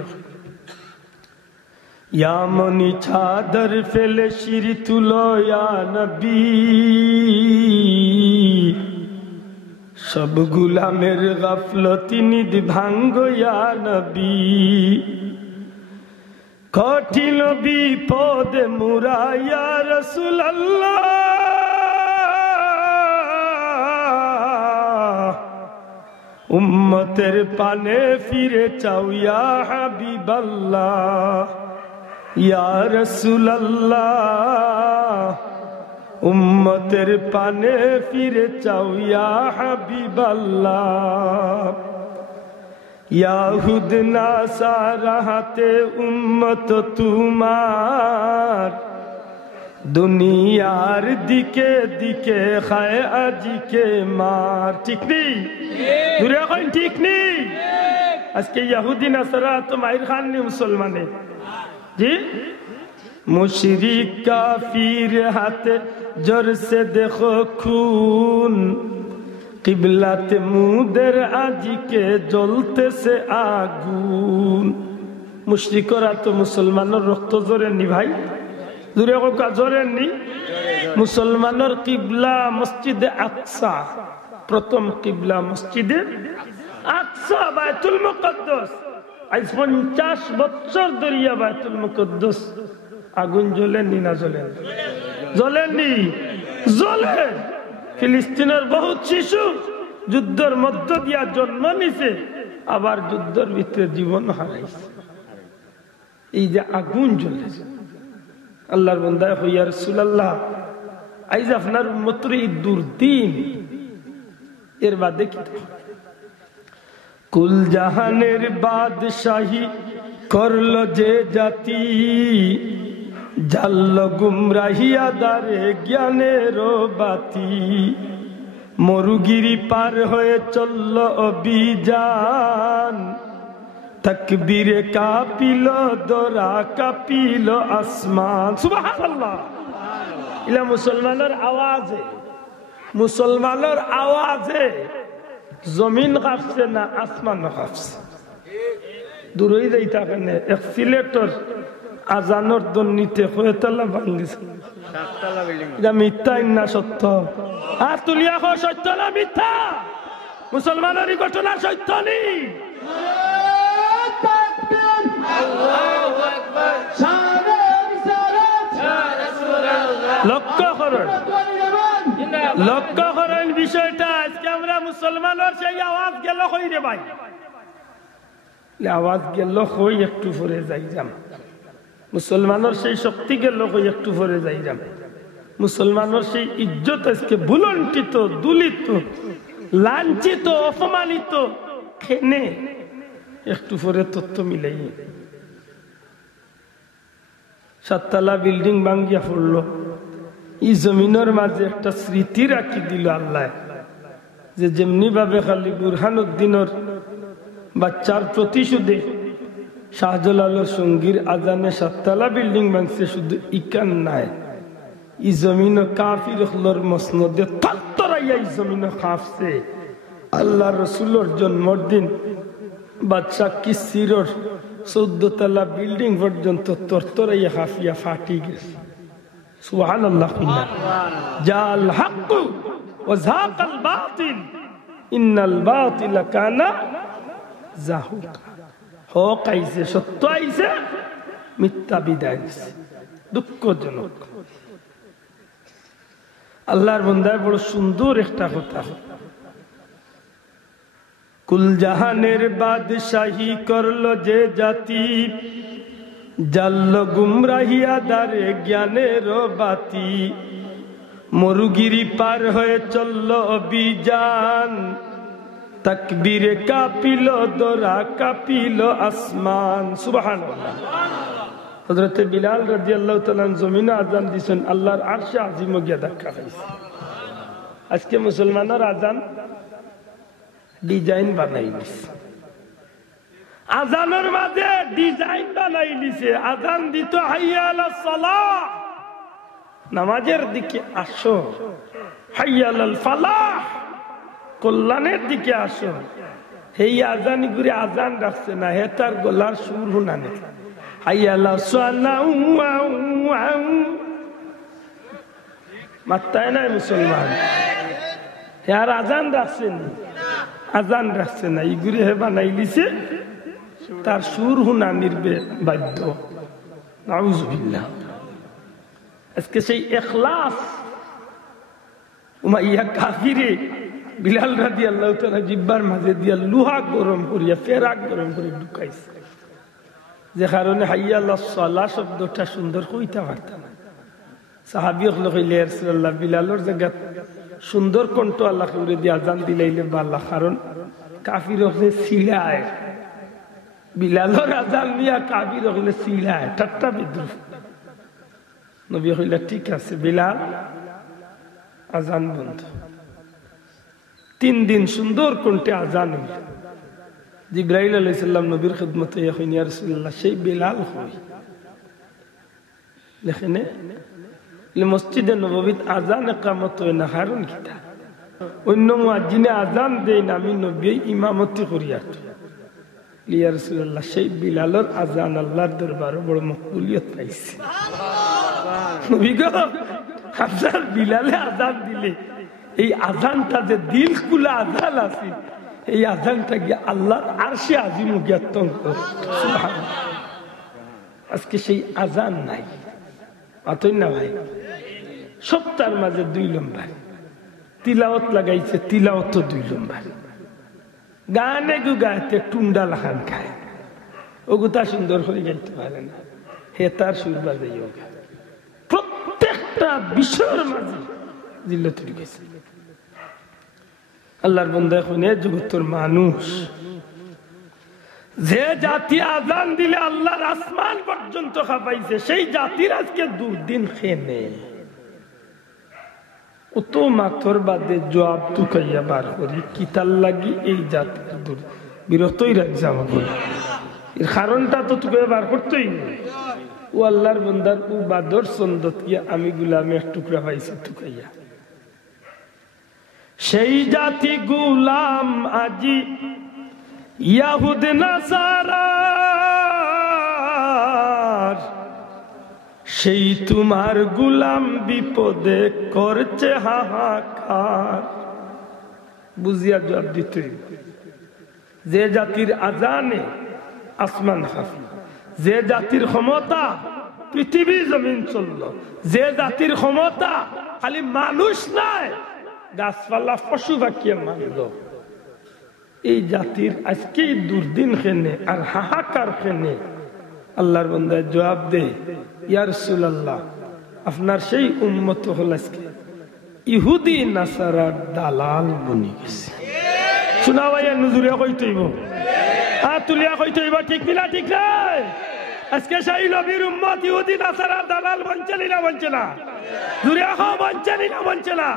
ইয়া মনি চাদর ফেলে শির তুলো ইয়া নবী, সব গুলামের গাফলতি নিদ ভাঙ্গো ইয়া নবী। কঠিন বিপদে মুরা ইয়া রাসূলুল্লাহ, উম্মতের পানে ফিরে চাও ইয়া হাবিবাল্লাহ। ইয়া রাসূলুল্লাহ, উম্মতের পানে ফিরে চাও ইয়া হাবিবাল্লাহ। ইয়াহুদ নাসারা হাতে উম্মত তোমার, দুনিয়ার দিকে দিকে খায় আজিকে মার। ঠিক নেই? দূরে কই ঠিক নেই? আজকে ইয়াহুদি নাসারা তো মাইর খান নি মুসলমানে। জি, মুশরিক কাফির হাতে জোর সে দেখো খুন, কিবলাতে মুদের আজিকে জ্বলতেছে আগুন। মুশরিকরা তো মুসলমানের রক্ত জোরেননি ভাই, দূরে কোকা জোরেননি। মুসলমানের কিবলা মসজিদে আকসা, প্রথম কিবলা মসজিদে আকসা, বাইতুল মুকদ্দাস। আজ 50 বছর ধরিয়া বাইতুল মুকদ্দাস আগুন জ্বলেননি না জ্বলেন? জ্বলেননি, জ্বলে। ফিলিস্তিনের বহুত শিশু যুদ্ধের মধ্য দিয়া জন্ম নিছে, আবার যুদ্ধের ভিতরে জীবন হারাইছে। এই যে আগুন জ্বলেছে, আল্লাহর বান্দা ইয়া রাসূলুল্লাহ, আইজ আপনার উম্মতের এই দুর্দিন, এর বাদে কি? কুল জাহানের বাদশাহী করলো যে জাতি, জাল্ল গুমরাহিয়া দারে জ্ঞানের বাতি। মরুগিরি পার হয়ে চলল অভিযান, তাকবীরে কাঁপিল দরা, কাঁপিল আসমান। সুবহানাল্লাহ। ইলা মুসলমানের আওয়াজে, মুসলমানের আওয়াজে জমিন কাঁপছে না আসমান কাঁপছে। দূরই যাইতা কেন? এক্সিলেটর আজানোর দন্নিতে কয়তলা ভাঙ্গিছে? এটা মিথ্যা না সত্য? আর তুলিয়া কয় সত্য না মিথ্যা? মুসলমানের ঘটনা সত্য নেই? লক্ষ্য করেন, লক্ষ্য করেন বিষয়টা। আজকে আমরা মুসলমানের সেই আওয়াজ গেল কই রে ভাই? আওয়াজ গেল কই? একটু পরে যাই যাম। মুসলমানের সেই শক্তি গেল কই? একটু পরে যাই যাম। মুসলমানের সেই ইজ্জত আজকে ভুলন্টিত, দুলিত, লাঞ্ছিত, অপমানিত খেনে একটু পরে তথ্য মিলাই। 7 তলা বিল্ডিং ভাঙ্গিয়া পড়ল, এই জমিনের মাঝে একটা স্মৃতি রাখি দিল আল্লাহ, যে যেমনি ভাবে খালি বুরহানুদ্দিনের বাচ্চার প্রতিশোধে শাহজালালের সঙ্গীর আজানে 7 তলা বিল্ডিং ভাঙছে, শুধু ইকান নাই, এই জমিন কাফির হলর মসনদে তরতরাইয়া এই জমিন কাঁপছে। আল্লাহ রসুলের জন্মদিন বাদশা কিসিরর 14 তলা বিল্ডিং পর্যন্ত তরতরাইয়া কাঁপিয়া ফাটি গেছে। সুবহানাল্লাহ। জাল হক ওয়া যাকাল বাতিল, ইন্নাল বাতিলা কানা যাহুকা। হক আইছে, সত্য আইছে, মিথ্যা বিদায় দিছে। দুঃখজনক। আল্লাহর বান্দার বড় সুন্দর একটা কথা, কুল জাহানের বাদশাহী করলো যে জাতি, জাল্ল গুমরাহিয়া দারে জ্ঞানের বাতি। মরুগিরি পার হয়ে চলল অভিযান, তাকবীরে কাঁপিল দরা, কাঁপিল আসমান। সুবহানাল্লাহ। হযরত বিলাল রাদিয়াল্লাহু তাআলা জমিনে আযান দিছেন, আল্লাহর আরশে আজিম গিয়া ধাক্কা খাইছে। আজকে মুসলমানের আযান ডিজাইন বানাই দিছে, আযানের মাঝে ডিজাইন বানাই দিছে। আযান দিত হাইয়া আলাস সালাহ, নামাজের দিকে আসো, হাইয়া আলাল ফালাহ, কল্যাণের দিকে আসো। এই আজানি করে আজান রাখছে না, হে তার গলার সুর হুনানে হাইয়া আলাল সালাউ আউ মাত্তায় নাই মুসলমান। হে আর আজান রাখছে না, আজান রাখছে না, ইগুরে হে বানাই লিছে তার সুর হুনানির বাধ্য। নাউজুবিল্লাহ। আজকে সেই ইখলাস উমাইয়া কাফিরে বিলাল রাদিয়াল্লাহু তাআলা জিব্বার মাঝে দিয়া লোহা গরম করিয়া ফেরাক গরম করে ঢুকাইছে, যে কারণে হাইয়া আলাস সালাহ শব্দটা সুন্দর কইতে পারত না। সাহাবী হলো কইলে ইয়া রাসূলুল্লাহ, বিলালের জায়গা সুন্দর কণ্ঠ আল্লাহ করে দিয়ে আজান দিলাইলে ভালো, কারণ কাফির হলে সিড়ায়, বিলালের আজান নিয়া কাফির হলে সিড়ায়, ঠাট্টা বিদ্রুপ। নবী কইলা ঠিক আছে বিলাল, আজান বন্ধ। 3 দিন সুন্দর কণ্ঠে আজান হইল। জিবরাইল আলাইহিস সালাম নবীর খিদমতে কইলেন ইয়া রাসূলুল্লাহ, সেই বিলাল কই? লেখেনে মসজিদে নববীত আজান ইকামত হয় না, কারণ কিটা? অন্য মুয়াজ্জিনে আজান দেয় না, আমি নবী ইমামতি করিয়া। ইয়া রাসূলুল্লাহ, সেই বিলালের আজান আল্লাহর দরবারে বড় মকবুলিয়ত পাইছে। নবী গো, হাজার বিলালে আজান দিলে এই আজানটা যে দিল খুলা আজান আছে, এই আজানটা গিয়ে আল্লাহর আরশে আজিম জ্ঞাতন করে। সুবহানাল্লাহ। আজকে সেই আজান নাই, অতই না ভাই। সপ্তাহের মাঝে 2 নম্বর তিলাওয়াত লাগাইছে, তিলাওয়াত 2 নম্বর। গানে গু গাইতে টুন্ডা লাখান খায়, ওগুতা সুন্দর করে গাইতে পারে না, হে তার সুর বাজে যোগা। প্রত্যেকটা বিষয়ের মাঝে জিল্লত গেছে। আল্লাহর বান্দা এখন এ জগতের মানুষ, যে জাতি আজান দিলে আল্লাহর আসমান পর্যন্ত খাপাইছে, সেই জাতির আজকে দুর্দিন খেনে অত মাথর বাদে জবাব টুকাইয়া বার করি কিতাল লাগি এই জাতির দূর বিরতই রাখছে আমাকে। এর কারণটা তো তোকে বার করতেই নেই। ও আল্লাহর বন্দার ও বাদর সন্দত গিয়া আমি গুলামের টুকরা পাইছি টুকাইয়া। সেই জাতি গুলাম আজি ইয়াহুদ নাসারার, সেই তোমার গুলাম বিপদে করছে হাহাকার। বুঝিয়া জবাব দিতে, যে জাতির আজানে আসমান হাফি, যে জাতির ক্ষমতা পৃথিবী জমিন চলল, যে জাতির ক্ষমতা খালি মানুষ নাই গাছপালা পশু পাখিয়ে মানল, এই জাতির আজকে দুর্দিন খেনে আর হাহাকার খেনে। আল্লাহর বান্দা জবাব দে, ইয়া রাসূলুল্লাহ, আপনার সেই উম্মত হল আজকে ইহুদি নাসারার দালাল বনি গেছে। শোনা ভাইয়া নুজুরিয়া কইতেইব, তুলিয়া কইতেইব, ঠিক না? ঠিক নাই? আজকে সেই নবীর উম্মত ইহুদি নাসারার দালাল বনছে না? বনছে না? জুরিয়া খাও, বনছে না? বনছে না?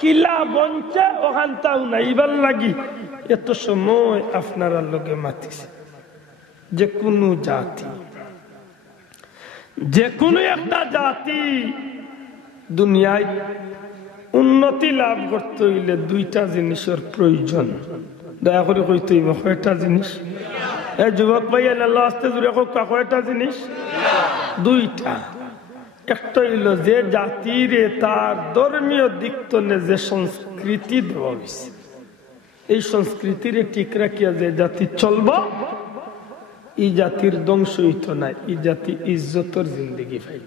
কিলা বনছে ওখানটাও নাই। এবার লাগি এত সময় আপনারা লোকে মাতিছে, যে কোনো জাতি, যে কোনো একটা জাতি দুনিয়ায় উন্নতি লাভ করতে হইলে 2টা জিনিসের প্রয়োজন। দয়া করে কইতে হইব কয়টা জিনিস? এই যুবক ভাইয়া আল্লাহ আস্তে জুড়ে কয়টা জিনিস? 2টা। একটা হইল যে জাতিরে তার ধর্মীয় দিক তনে যে সংস্কৃতি দেওয়া হয়েছে, এই সংস্কৃতির ঠিক রাখিয়া যে জাতি চলব, এই জাতির ধ্বংস হইত না, এই জাতি ইজ্জতর জিন্দগি পাইব।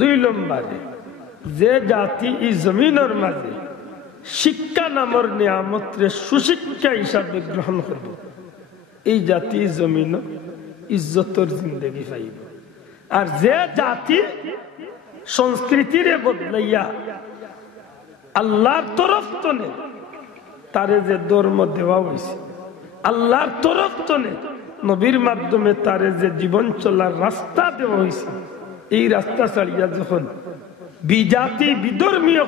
2 নম্বরে যে জাতি এই জমিনের মাঝে শিক্ষা নামর নিয়ামতরে সুশিক্ষা হিসাবে গ্রহণ করব, এই জাতি জমিন ইজ্জতর জিন্দগি পাইব। আর যে জাতি সংস্কৃতিরে বদলাইয়া আল্লাহর তরফ তনে তারে যে ধর্ম দেওয়া হয়েছে, আল্লাহর তরফ তনে নবীর মাধ্যমে তারে যে জীবন চলার রাস্তা দেওয়া হয়েছে, এই রাস্তা ছাড়িয়া যখন বিজাতি বিধর্মীয়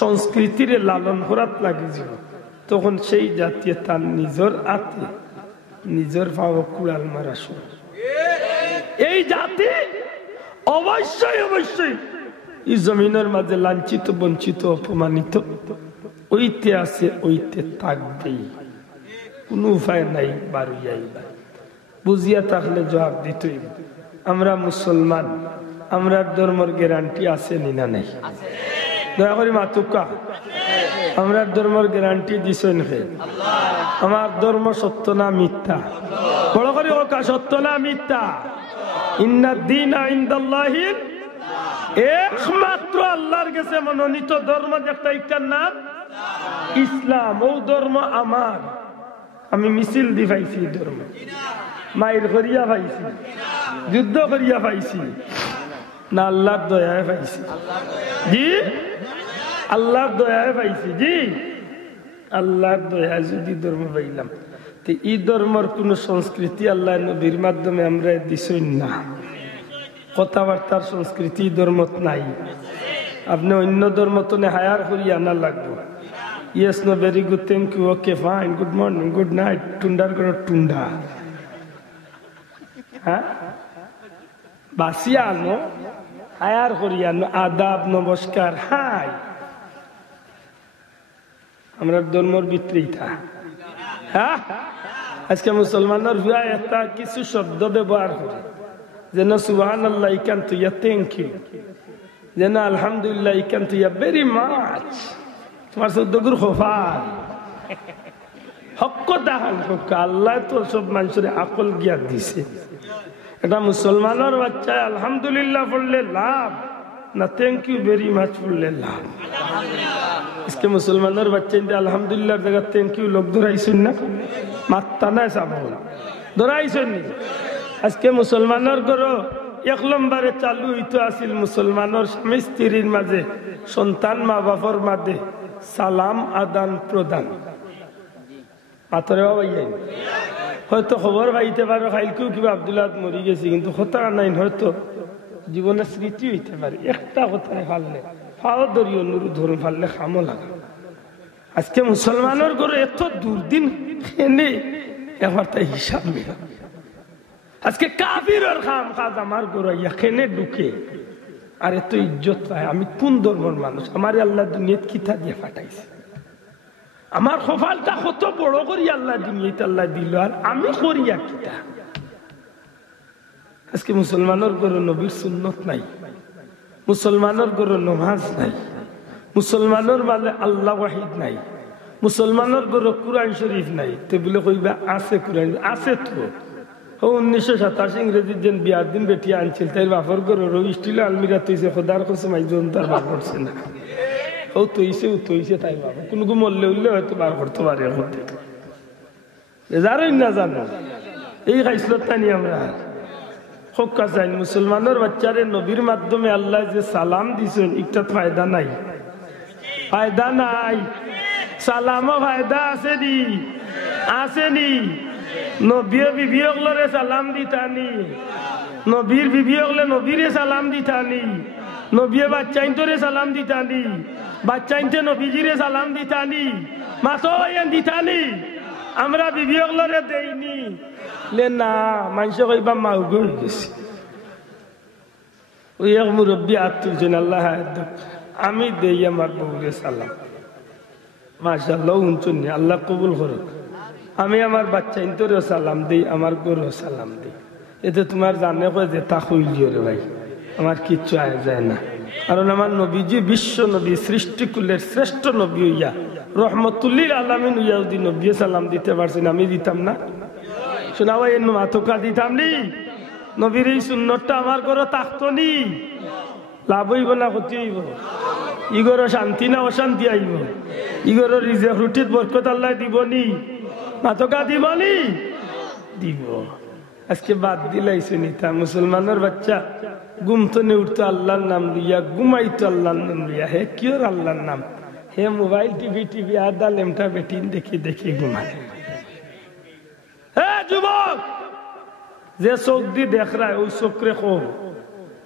সংস্কৃতির লালন করাত লাগিছিল, তখন সেই জাতি তার নিজের হাতে নিজের ভাব কুড়াল মারা শুরু। এই জাতি অবশ্যই অবশ্যই এই জমিনের মাঝে লাঞ্ছিত বঞ্চিত অপমানিত ওইতে আছে, ওইতে থাকবেই, কোনো উপায় নাই। বারুইয়াই বুঝিয়া থাকলে জবাব দিতই। আমরা মুসলমান, আমরা ধর্মের গ্যারান্টি আছে না নাই? দয়া করে মাতুকা, আমরা ধর্মের গ্যারান্টি দিছেন হে? আমার ধর্ম সত্য না মিথ্যা? বড় করে ওকা, সত্য না মিথ্যা? ইন্নাদ-দীনা ইনদাল্লাহিল, একমাত্র আল্লাহর কাছে মনোনীত ধর্ম যেটা, একটার নাম ইসলাম। ও ধর্ম আমার, আমি মিছিল দি পাইছি, ধর্ম মায়ের করিয়া পাইছি, যুদ্ধ করিয়া পাইছি না আল্লাহর দয়ায় পাইছি? জি, আল্লাহর দয়ায় পাইছি। জি, আল্লাহর দয়ায় যদি ধর্ম পাইলাম, তো এই ধর্মের কোন সংস্কৃতি আল্লাহ নবীর মাধ্যমে আমরা দিছই না। কথাবার্তার সংস্কৃতি ধর্মত নাই। আপনি অন্য ধর্ম তো হায়ার করিয়া আনা লাগবো। Yes, no, very good, thank you, okay, fine, good morning, good night, টুন্ডার কোন টুন্ডা, হ্যাঁ, বাসিয়া আনো, হায়ার করিয়া আনো, আদাব, নমস্কার, হাই। আমরা ধর্মের বিতরিতা। হ্যাঁ, আজকে মুসলমানের ভুয়া একটা কিছু শব্দ ব্যবহার করে, যেন সুবহানাল্লাহ ইকান তুইয়া, থ্যাংক ইউ, যেন আলহামদুলিল্লাহ ইকান তুইয়া, ভেরি মাচ। তোমার সদ্যগুর খোফাল হক দাহাল হক। আল্লাহ তো সব মানুষের আকল জ্ঞান দিছে। এটা মুসলমানের বাচ্চায় আলহামদুলিল্লাহ পড়লে লাভ না থ্যাংক ইউ ভেরি মাচ পড়লে লাভ? আজকে মুসলমানের বাচ্চা আলহামদুলিল্লাহ জায়গা থ্যাংক ইউ লোক ধরাইছেন না, মাত্তা নাই চাব ধরাইছেন। আজকে মুসলমানের ঘরও এক নম্বরে চালু হইতো আসিল মুসলমানের স্বামী স্ত্রীর মাঝে, সন্তান মা বাপর মাঝে সালাম আদান প্রদান। মাতরে হয়তো খবর পাইতে পারো খাইলকেও কিবা আব্দুল্লাহ মরি গেছি, কিন্তু কথা নাই, হয়তো জীবনের স্মৃতি হইতে পারে। একটা কথায় ফাললে ফাও ধরিও নুরু ধরুন, ফাললে খামো লাগা। আজকে মুসলমানের ঘরে এত দুর্দিন খেলে এবার তাই হিসাব নেই। আজকে কাফিরের খাম কাজ আমার ঘরে এখানে ঢুকে আর এত ইজ্জত পায়। আমি কোন ধর্মের মানুষ? আমার আল্লাহ দুনিয়াত কিতা দিয়ে পাঠাইছে? আমার কপালটা কত বড় করি আল্লাহ দুনিয়াতে আল্লাহ দিল, আর আমি করিয়া কিতা? আজকে মুসলমানের ঘরে নবীর সুন্নত নাই, মুসলমানের ঘরে নামাজ নাই, মুসলমানের মানে আল্লাহ ওয়াহিদ নাই, মুসলমানের ঘরে কুরআন শরীফ নাই। তো বলে কইবা আছে কুরআন, আছে তো। 1927 ইংরেজির যেন বিয়ার দিন বেটি আনছিল, তাই বাপর ঘর স্টিল আলমিরা তৈছে, খোদার কসম আইজন তার বার করছে না। ও তৈছে ও তৈছে, তাই বাবা কোনো মরলে উঠলে হয়তো বার করতে পারে। যারই না জানো এই খাইছিল তাই আমরা হকা চাই। মুসলমানের বাচ্চারে নবীর মাধ্যমে আল্লাহ যে সালাম দিছেন, একটা ফায়দা নাই, ফায়দা নাই। সালামও ফায়দা আছে নি, আসেনি? নবীর বিবি হকলরে সালাম দিতানি, নবীর বিবি হকলে নবীরে সালাম দিতানি, নবী বাচ্চাইন্তরে সালাম দিতানি, বাচ্চাইনতে নবীজিরে সালাম দিতানি, মাসো দিতানি। আমরা বিবি হকলরে দেইনি লে না, মানুষ কইবা মাউ গই গেছি। ওই এক মুরব্বী হাত তুলছেন, আল্লাহ আমি দেই আমার বউরে সালাম, মাশাআল্লাহ উনচুন, আল্লাহ কবুল করুক। আমি আমার বাচ্চা ইন্তরেও সালাম দিই, আমার গরুও সালাম দিই। এতে তোমার জানে কয় যে তা হইলিও রে ভাই, আমার কিচ্ছু আয় যায় না। কারণ আমার নবীজি বিশ্ব নবী, সৃষ্টিকুলের শ্রেষ্ঠ নবী হইয়া, রহমতুল্লিল আলামিন হইয়া যদি নবী সালাম দিতে পারছেন, আমি দিতাম না? শোনা ভাই, মাথকা দিতাম নি? নবীর এই সুন্নতটা আমার ঘরে থাকতো নি? লাভ হইব না ক্ষতি হইব? ইগর শান্তি না অশান্তি আইব? ইগর রিজেক রুটিত বরকত আল্লাহ দিব নি? মাথকা দিব নি? দিব। আজকে বাদ দিলাইছে নিতা। মুসলমানের বাচ্চা ঘুমতনে উঠতো আল্লাহর নাম লইয়া, ঘুমাইতো আল্লাহর নাম লইয়া। হে কিয়র আল্লাহর নাম? হে মোবাইল টিভি আদা লেমটা বেটিন দেখি দেখি ঘুমায়। হে যুবক, যে চোখ দি দেখ রা ওই চোখরে কম,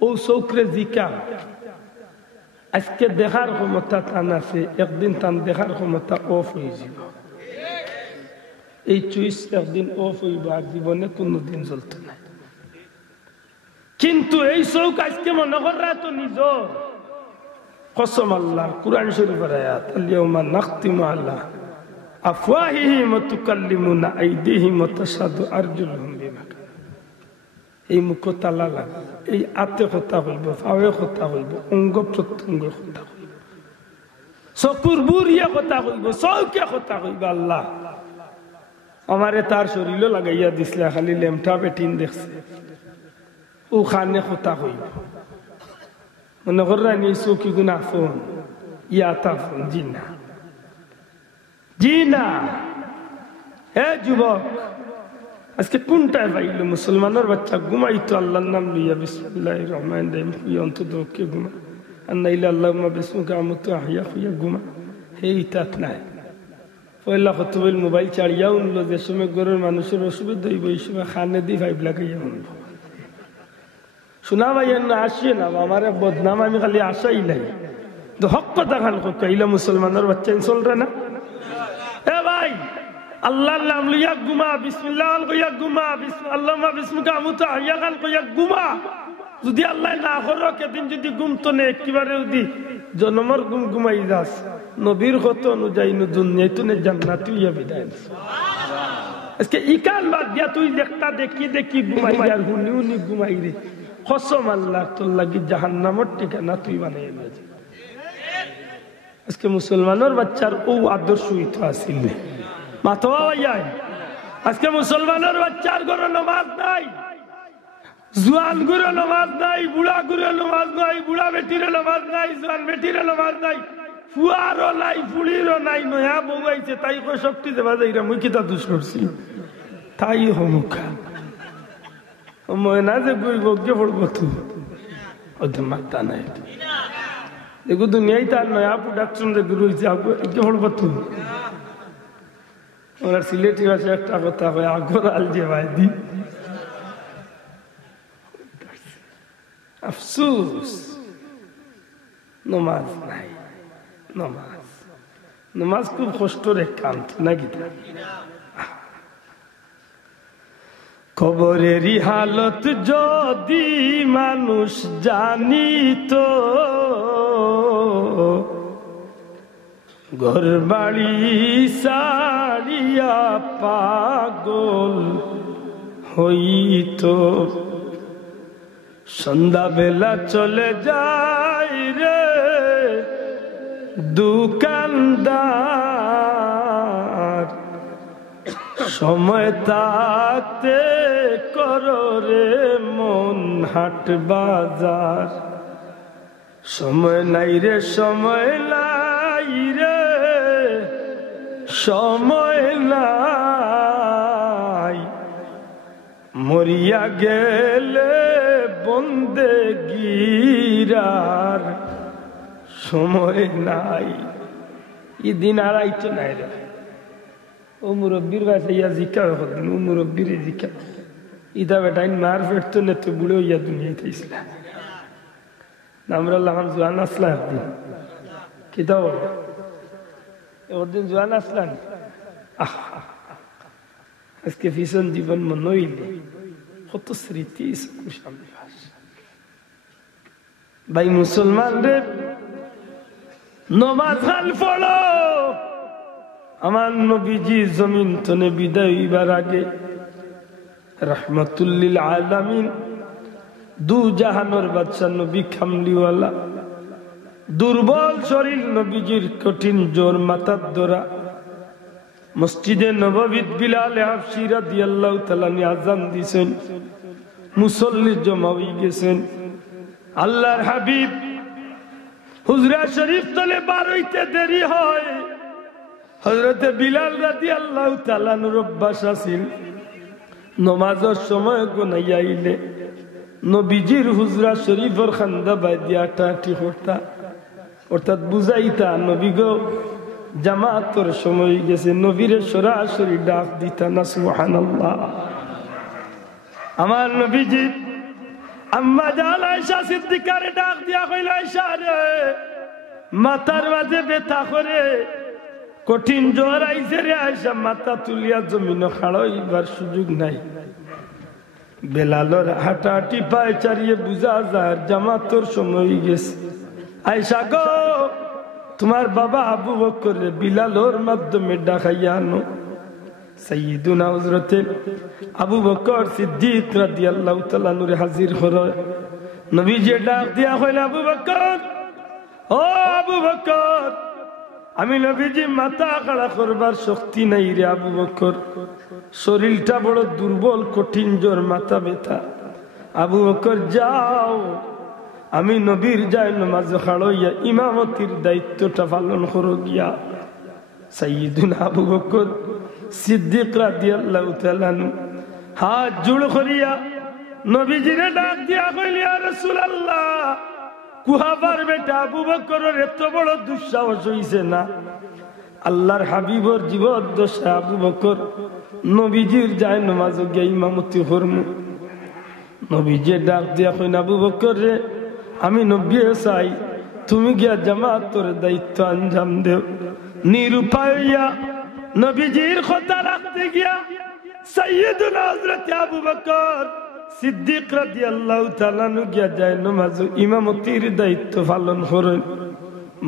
ও চোখরে জিকা। আজকে দেখার ক্ষমতা টান আছে, একদিন টান দেখার ক্ষমতা অফ হয়ে যাব। এই চুইস একদিন অফ হইব, আর জীবনে কোনোদিন চলত না। কিন্তু এই চৌক আজকে মনে করা তো নিজ কসম আল্লাহ কুরআন শরীফের আয়াত আল-ইয়াউমা নাখতিমু আলা আফওয়াহিহিম ওয়া তুকাল্লিমুনা আইদিহিম ওয়া তাশহাদু আরজুলুহুম বিমা কানু। এই মুখ তালা লাগা, এই আতে কথা হইব, ফাওয়ে কথা হইব, অঙ্গ প্রত্যঙ্গ কথা হইব, চকুর বুড়িয়া কথা হইব, চৌকে কথা হইব। আল্লাহ আমারে তার শরীরও লাগাইয়া দিছিল, খালি লেমটা বেটিন দেখছে ও খানে কথা হইব। মনে করা নি চৌকি গুনা ফোন ইয়াতা ফোন জি না, জি না। হে যুবক, আজকে কোনটায় পাইল মুসলমানের বাচ্চা ঘুমাইতো আল্লাহর নাম লইয়া বিসমিল্লাহির রহমানির রহিম হইয়া অন্তত কে ঘুমা, আর নাইলে আল্লাহুম্মা বিসমিকা আমুতু আহইয়া হইয়া ঘুমা। এই তাত নাই পয়লা কত বইল মোবাইল চাড়িয়া উনলো, যে সময় ঘরের মানুষের অসুবিধা হইব এই সময় খানে দি ফাইভ লাগাইয়া উনব। শোনা ভাইয়ের না আসিয়ে না আমার বদনাম, আমি খালি আশাই নাই তো হক কথা খান কইলা মুসলমানের বাচ্চা চলরে না। এ ভাই আল্লাহর নাম লইয়া ঘুমা, বিসমিল্লাহ কইয়া ঘুমা, আল্লাহুম্মা বিসমিকা আমুতু আহইয়া খান কইয়া ঘুমা। যদি আল্লাহ না করো কেদিন যদি ঘুম তো নে একেবারে যদি জন্মর ঘুম ঘুমাই যাস, নবীর কত অনুযায়ী দুনিয়ায় তো নে জান্নাতি হইয়া বিদায়। আজকে ইকান বাদ দিয়া তুই একটা দেখি দেখি ঘুমাই আর হুনি হুনি ঘুমাই রে, কসম আল্লাহ তোর লাগি জাহান্নামের ঠিকানা তুই বানাইয়া নিয়েছিস। আজকে মুসলমানের বাচ্চার ও আদর্শ হইতো আসিল মাথা ভাইয়াই। আজকে মুসলমানের বাচ্চার ঘরে নামাজ নাই, জোয়ান গুরে নামাজ নাই, বুড়া গুরে নামাজ নাই, বুড়া বেটিরে নামাজ নাই, জোয়ান বেটিরে নামাজ নাই, ফুয়ারও নাই, ফুলিরও নাই। নয়া বউ আইছে তাই কই শক্তি দেবা যাইরা মুই কিতা দোষ করছি তাই হমুখা ময়না যে গই বগে পড়বো তুই ওদের মাত্রা নাই। দেখো দুনিয়ায় তার নয়া প্রোডাকশন যে গুরু হয়েছে আগে পড়বো তুই। ওরা সিলেটি ভাষা একটা কথা হয় আগর আল যে ভাই দি আফসোস নমাজ নাই। নমাজ নমাজ খুব কষ্টের এক কাম নাকি? কবরেরই হালত যদি মানুষ জানিত, ঘর বাড়ি সারিয়া পাগল হইত। সন্ধ্যাবেলা চলে যাই রে দোকানদার, সময় তাতে করো রে মন হাট বাজার। সময় নাই রে সময় নাই রে সময় নাই, মরিয়া গেলে বন্দেগীর সময় নাই। এই দিন আর আইতো নাই রে। ও মুরব্বীর কাছে ইয়া জিজ্ঞা করতেন, ও মুরব্বীর জিজ্ঞা ইদা বেটা মার ফেটতো না তো বুড়ো ইয়া দুনিয়াতে ইসলাম আমরা লাহান জোয়ান আসলা একদিন কিতা ওদিন জোয়ান আসলাম। আজকে ভীষণ জীবন মনে হইলে কত স্মৃতি সামনে ভাই মুসলমান রে। নমাজ খান পড়ো। আমার নবীজি জমিন তনে বিদায় হইবার আগে রহমাতুল লিল আলামিন দু জাহানের বাদশা নবী কামলিওয়ালা, দুর্বল শরীর নবীজির কঠিন জোর মাথার দোরা, মসজিদে নববীত বিলাল হাবশী রাদিয়াল্লাহু তাআলা আযান দিছেন, মুসল্লি জমা হয়ে গেছেন। আল্লাহর হাবিব হুজরা শরীফ তলে বার হইতে দেরি হয়। হযরতে বিলাল রাদিয়াল্লাহু তাআলা নুর অভ্যাস আছিল নমাজের সময় গুনাইয়া আইলে নবীজির হুজরা শরীফের খান্দা বাদিয়া টাটি করতা, অর্থাৎ বুঝাইতা নবী গো জামাতের সময় গেছে, নবীরে সরাসরি ডাক দিতা না সুবহানাল্লাহ। আমার নবীজি আম্মা জান আয়েশা সিদ্দিকারে ডাক দিয়া কইল, আয়েশা রে মাথার মাঝে ব্যথা করে কঠিন জ্বর আইছে রে। আয়েশা মাথা তুলিয়া জমিনে খাড়াইবার সুযোগ নাই। বেলালর হাঁটাহাঁটি পায়ে চারিয়ে বুঝা যায় জামাতর সময় গেছে। আয়েশা গো, তোমার বাবা আবু বকর বিলালর মাধ্যমে ডাকাইয়া আনো। সাইয়্যিদুনা হযরতে আবু বকর সিদ্দিক রাদিয়াল্লাহু তাআলা নূরে হাজির হয়। নবীজি ডাক দিয়া কইলেন, আবু বকর, ও আবু বকর, আমি নবীজি মাথা খাড়া করবার শক্তি নাই রে আবু বকর, শরীরটা বড় দুর্বল, কঠিন জ্বর, মাথা ব্যথা। আবু বকর যাও, আমি নবীর যাই নামাজ খাড়াইয়া ইমামতির দায়িত্বটা পালন করো গিয়া। সাইয়্যিদুনা আবু বকর সিদ্দিক রাদিয়াল্লাহু তাআলা হাত জোড় করিয়া নবীজিরে ডাক দিয়া কইল, ইয়া রাসূলুল্লাহ, কুহাবার বেটা আবু বকরের এত বড় দুঃসাহস হইছে না। আল্লাহর হাবিবর জীবদ্দশা আবু বকর নবীজির যায় নামাজ গিয়া ইমামতি করমু। নবীজি ডাক দিয়া কইন, আবু বকর রে, আমি নবী চাই, তুমি গিয়া জামাতের দায়িত্ব আঞ্জাম দেও। নিরুপায় হইয়া নবীজির কথা রাখতে গিয়া সাইয়্যিদুনা হযরত আবু বকর সিদ্দিক রাদিয়াল্লাহু তাআলা গিয়া যায় নামাজ ইমামতির দায়িত্ব পালন করেন।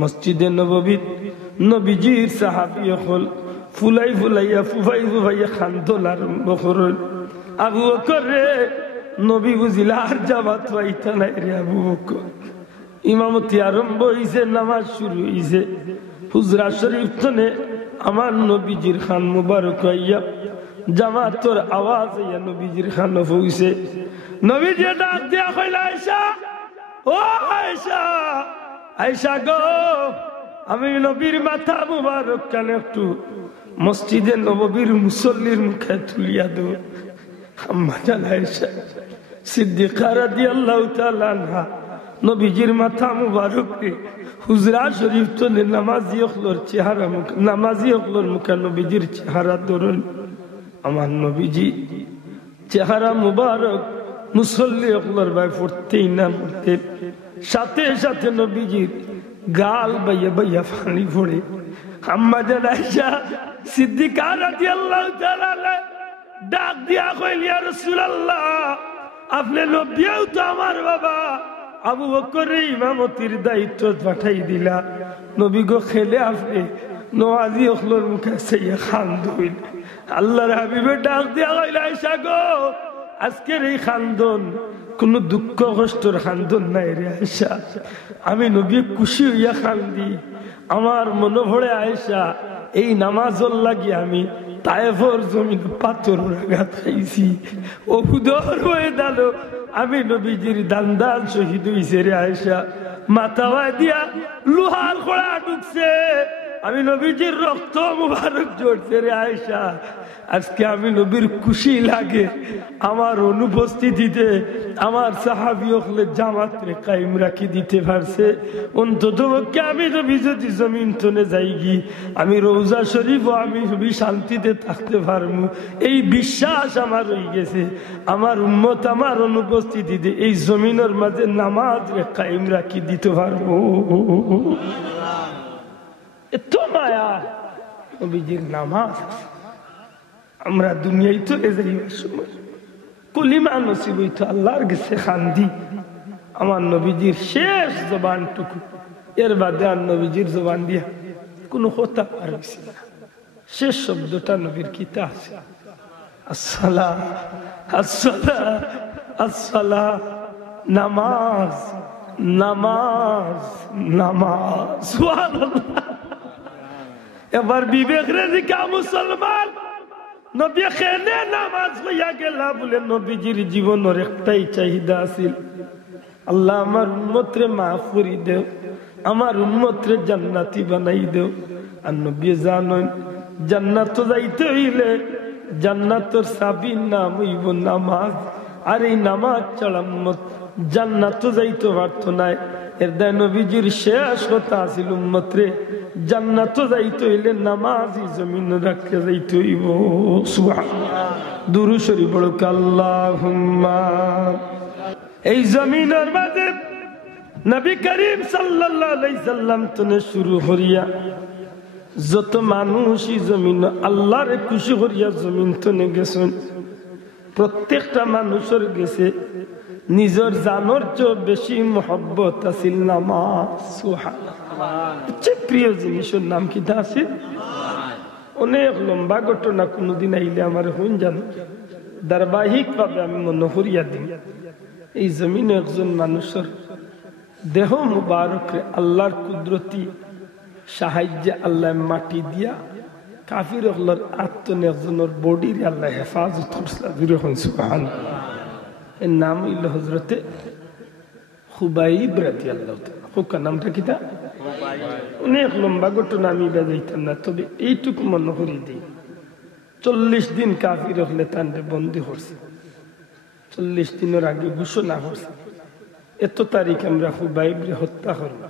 মসজিদে নববী নবীজির সাহাবী হল ফুলাই ফুলাইয়া ফুফাই ফুফাইয়া খান্দন আরম্ভ করেন। আবু বকর রে, নবী বুঝিলা আর জামাত পাইতা নাই রে আবু বকর। ইমামতি আরম্ভ হইছে, নামাজ শুরু হইছে। হুজরা শরীফ তনে আমার নবীজির খান মুবারক হইয়া জামাতর আওয়াজ হইয়া নবীজির খান হইছে। নবীজি ডাক দিয়া কইলা, আয়েশা, ও আয়েশা, আয়েশা গো, আমি নবীর মাথা মুবারক কানে একটু মসজিদে নববীর মুসল্লির মুখে তুলিয়া দেব। আম্মা জান আয়েশা সিদ্দিকা রাদিয়াল্লাহু তাআলা আনহা নবীজির মাথা মুবারক হুজরা শরীফ তো নামাজি হকলর চেহারা মুখ, নামাজি হকলর মুখে নবীজির চেহারা ধরুন। আমার নবীজি চেহারা মুবারক মুসল্লি হকলর ভাই ফুটতেই না ফুটতে, সাথে সাথে নবীজির গাল বাইয়া বাইয়া পানি পড়ে। আম্মা জান আয়েশা সিদ্দিকা রাদিয়াল্লাহু তাআলা ডাক দিয়া কইল, ইয়া রাসূলুল্লাহ, আপনি নবীও তো আমার বাবা, আবু বকরের ইমামতির দায়িত্ব পাঠাই দিলা। নবী গো, খেলে আপনি নওয়াজি হকলর মুখে সাইয়া খান্দুন। আল্লাহর হাবিবের ডাক দিয়া কইল, আয়েশা গো, আজকের এই খান্দন কোন দুঃখ কষ্টর খান্দন নাই রে আয়েশা, আমি নবী খুশি হইয়া খান্দি। আমার মনে পড়ে আয়েশা, এই নামাজর লাগি আমি তায়েফের জমিন পাথর আঘাত খাইছি, ওহুদর হয়ে দাল আমি নবীজির দান্দান শহীদ হইছে রে আয়েশা। মাথা দিয়া লোহার খোড়া ঢুকছে, আমি নবীজির রক্ত মুবারক জড়ছে রে আয়েশা। আজকে আমি নবীর খুশি লাগে আমার অনুপস্থিতিতে আমার সাহাবী হলে জামাত রে কায়েম রাখি দিতে পারছে। অন্তত পক্ষে আমি নবী যদি জমিন তনে যাইগি, আমি রওজা শরীফ আমি নবী শান্তিতে থাকতে পারবো, এই বিশ্বাস আমার হয়ে গেছে। আমার উম্মত আমার অনুপস্থিতিতে এই জমিনের মাঝে নামাজ রে কায়েম রাখি দিতে পারবো। এত মায়া নবীজির নামাজ। আমরা দুনিয়ায় তো যাইবার সময় কলিমা নসিব হইতো আল্লাহর কাছে খান্দি। আমার নবীজির শেষ জবানটুকু, এর বাদে আর নবীজির জবান দিয়া কোনো কথা পার হইছে না। শেষ শব্দটা নবীর কিতা আছে, আসসালা আসসালা আসসালা, নামাজ নামাজ নামাজ। সুবহানাল্লাহ। এবার বিবেক রে দিকা মুসলমান, নবী খেনে নামাজ হইয়া গেলা বলে নবীজির জীবনের একটাই চাহিদা আছিল, আল্লাহ আমার উম্মতরে মাফ করি দেও, আমার উম্মতরে জান্নাতি বানাই দেও। আর নবী জানেন জান্নাত যাইতে হইলে জান্নাতের চাবির নাম হইব নামাজ। আর এই নামাজ ছাড়া উম্মত জান্নাত যাইতে পারতো না। এর দায় নবীজির শেষ কথা আছিল, উম্মতরে জান্নাত যাইতে হইলে নামাজি জমিন রাখতে যাইতে হইব। সুবহানাল্লাহ। দুরূদ শরীফ পড়ো, আল্লাহুম্মা। এই জমিনের মাঝে নবী করিম সাল্লাল্লাহু আলাইহি সাল্লাম থেকে শুরু করিয়া যত মানুষই জমিন আল্লাহরে খুশি করিয়া জমিন তনে গেছেন, প্রত্যেকটা মানুষের গেছে নিজের জানোর চেয়ে বেশি মহব্বত আছিল নামাজ। সুবহানাল্লাহ। প্রিয় জিনিসের নাম কি আছে? অনেক লম্বা ঘটনা, কোনদিন আইলে আমার হইন জানো ধারাবাহিক ভাবে আমি মনে করিয়া দিই। এই জমিনে একজন মানুষের দেহ মুবারক আল্লাহর কুদরতি সাহায্যে আল্লাহ মাটি দিয়া কাফির হলার আত্মনে একজনের বডির আল্লাহ হেফাজত করছিল। সুবহানাল্লাহ। এর নাম হইল হযরতে খুবাইব রাদিয়াল্লাহু তাআলা। হুকা নামটা কি? তা অনেক লম্বা ঘটনা, আমি বাজাইতাম না, তবে এইটুকু মনে করি দিই। 40 দিন কাফির হলে তান্ডে বন্দী করছে। 40 দিনের আগে ঘোষণা করছে এত তারিখ আমরা খুবাইবরে হত্যা করব,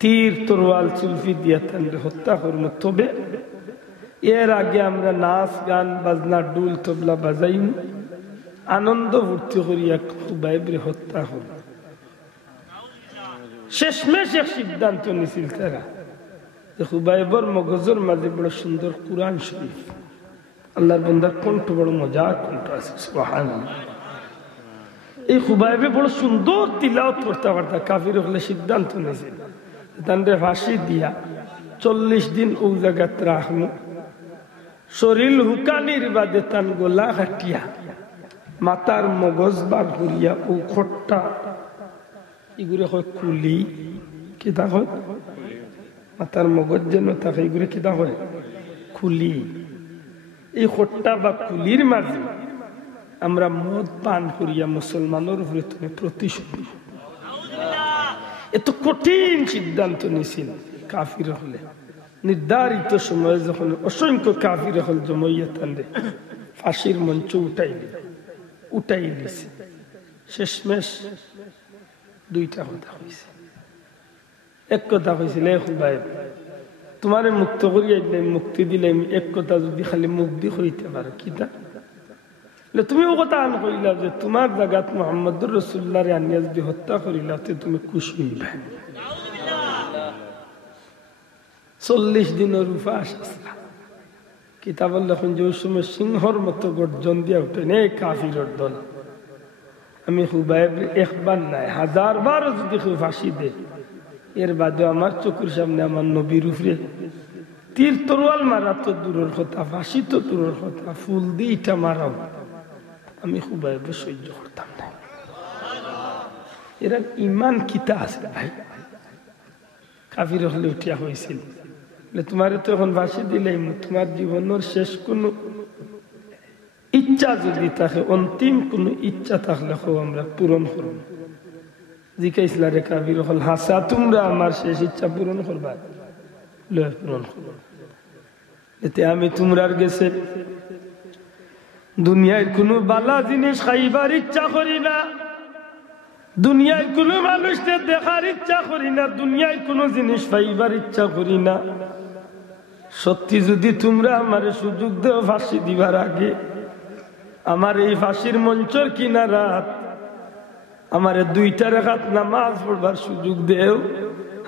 তীর তরোয়াল চুলফি দিয়া তান্ডে হত্যা করব, তবে এর আগে আমরা নাচ গান বাজনা ডুল তবলা বাজাইম, আনন্দ ভর্তি করিয়া খুবাইবরে হত্যা করব। শেষমেশ এক সিদ্ধান্ত নিছিল তারা যে খুবাইবর মগজের মাঝে বড় সুন্দর কুরআন শরীফ, আল্লাহর বান্দার কণ্ঠ বড় মজার কণ্ঠ আছে। সুবহানাল্লাহ। এই খুবাইবে বড় সুন্দর তিলাওয়াত করতে পারত। কাফির হলে সিদ্ধান্ত নিয়েছিল তাদের ফাঁসি দিয়া 40 দিন ও জায়গাত রাখমু, শরীর হুকানির বাদে তান গোলা হাটিয়া মাতার মগজ বার করিয়া ও খট্টা এগুলো হয় কুলি, কিতা হয় মাতার মগজ যেন থাকে, এগুলো কিতা হয় কুলি। এই খট্টা বা কুলির মাঝে আমরা মদ পান করিয়া মুসলমানের উপরে তুমি প্রতিশোধ। এত কঠিন সিদ্ধান্ত নিয়েছিল কাফির হলে। নির্ধারিত সময়ে যখন অসংখ্য কাফির হল জমাইয়া তান্ডে ফাঁসির মঞ্চ উঠাই দিছে, শেষমেশ দুইটা কথা হয়েছে। এক কথা হয়েছিল খুবাইব তোমারে মুক্ত করিয়া দিলাম, মুক্তি দিলাম, এক কথা যদি খালি মুক্তি হইতে পারো কিতা তুমিও কথা আন করিলা যে তোমার জায়গাত মুহাম্মদুর রাসূলুল্লাহ রে আনিয়া যদি হত্যা করিলা তুমি খুশি হইবা। 40 দিনের উপাস আসলা। কিতাব লেখেন যে ওই সময় সিংহর মতো গর্জন দিয়া উঠেন এই কাফিরের দল, আমি খুবাইব একবার নাই 1000 বার যদি ফাঁসি দে, এর বাদে আমার চোখের সামনে আমার নবীর উপরে তীর তরোয়াল মারা তো দূরের কথা, ফাঁসি তো দূরের কথা, ফুল দিয়ে ইটা মারাও আমি খুবাইব সহ্য করতাম না। এরা ইমান কিতা আছে ভাই? কাফির হলে উঠিয়া হয়েছিল তোমার তো এখন ফাঁসি দিলেই তোমার জীবনের শেষ কোনো ইচ্ছা যদি থাকে, অন্তিম কোন ইচ্ছা থাকলে আমরা পূরণ করব। জিজ্ঞাসা রে কাফির হল হাসা তোমরা আমার শেষ ইচ্ছা পূরণ করবা? পূরণ করব। এতে আমি তোমরার গেছে দুনিয়ায় কোনো বালা জিনিস খাইবার ইচ্ছা করি না, দুনিয়ায় কোনো মানুষকে দেখার ইচ্ছা করি না, দুনিয়ায় কোনো জিনিস পাইবার ইচ্ছা করি না। সত্যি যদি তোমরা আমার সুযোগ দেও ফাঁসি দিবার আগে, আমার এই ফাঁসির মঞ্চের কিনারাত আমার 2টা রাকাত নামাজ পড়বার সুযোগ দেও,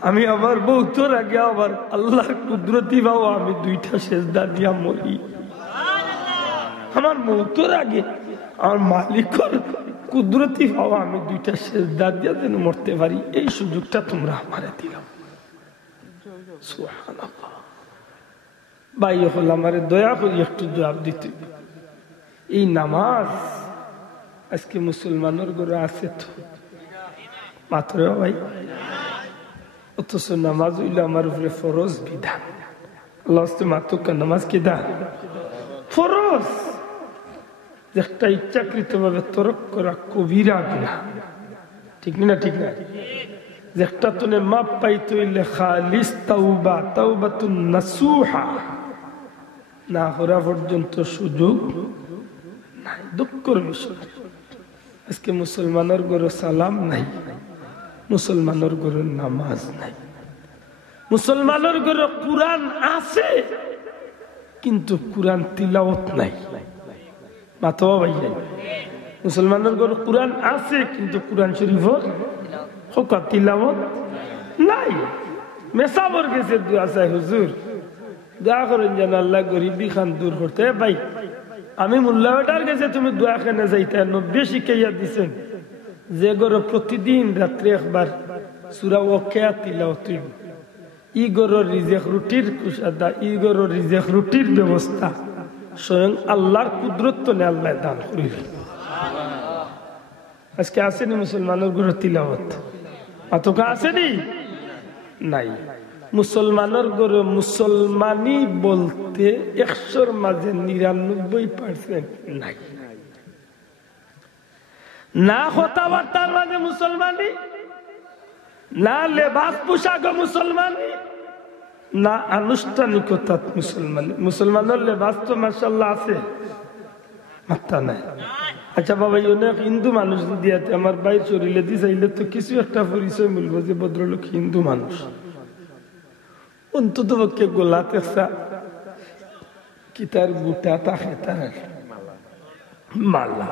আমি আবার বহুতর আগে আবার আল্লাহর কুদরতি বাবা আমি 2টা সেজদা দিয়া মরি। আমার মৌতর আগে আমার মালিকের কুদরতি বাবা আমি 2টা সেজদা দিয়া যেন মরতে পারি, এই সুযোগটা তোমরা আমারে দিল। সুবহানাল্লাহ। ভাই হল আমার দয়া করি একটু জবাব দিতে, এই নামাজ আজকে মুসলমানের ঘরে আছে তো মাত্র ভাই, অথচ নামাজ হইল আমার উপরে ফরজ বিধান। আল্লাহ মাত্র নামাজ কি দা ফরজ, একটা ইচ্ছাকৃত ভাবে তরক করা কবিরা গুনাহ, ঠিক না? ঠিক না? একটা তুমি মাপ পাইতে হইলে খালিস তাওবা, তাওবাতুন নাসুহা না করা পর্যন্ত সুযোগ নাই। দুঃখের বিষয় আজকে মুসলমানের ঘরে সালাম নাই, মুসলমানের ঘরে নামাজ নাই, মুসলমানের ঘরে কুরআন আছে কিন্তু কুরআন তিলাওয়াত নাই। মাতবা ভাই, মুসলমানের ঘরে কুরআন আছে কিন্তু কুরআন শরীফের তিলাওয়াত নাই। মেসাবর গেছে দোয়া চাই হুজুর দোয়া করেন যেন আল্লাহ গরিবি খান দূর করতে। ভাই আমি মোল্লা বেটার কাছে তুমি দোয়া খানে যাইতে 90 শিখাইয়া দিছেন যে গরো প্রতিদিন রাত্রে একবার সূরা ওয়াকিয়া তিলাওয়াত হইব ই গরো রিজিক রুটির কুশাদা ই গরো রিজিক রুটির ব্যবস্থা স্বয়ং আল্লাহর কুদরত তো নে আল্লাহ দান করিল আজকে আসেনি মুসলমানের গরো তিলাওয়াত অতকা আসেনি নাই মুসলমানের গরো মুসলমানি বলতে 100-র মাঝে 99% নাই না কথাবার্তার মাঝে মুসলমানি না লেবাস পোশাক মুসলমানি না আনুষ্ঠানিকতা মুসলমানি মুসলমানের লেবাস তো মাশাআল্লাহ আছে মাত্রা নাই আচ্ছা বাবা অনেক হিন্দু মানুষ দিয়াতে আমার ভাই শরীরে দি চাইলে তো কিছু একটা পরিচয় মিলবো যে ভদ্রলোক হিন্দু মানুষ অন্তত পক্ষে গোলাতে কি তার গুটা থাকে তার মালা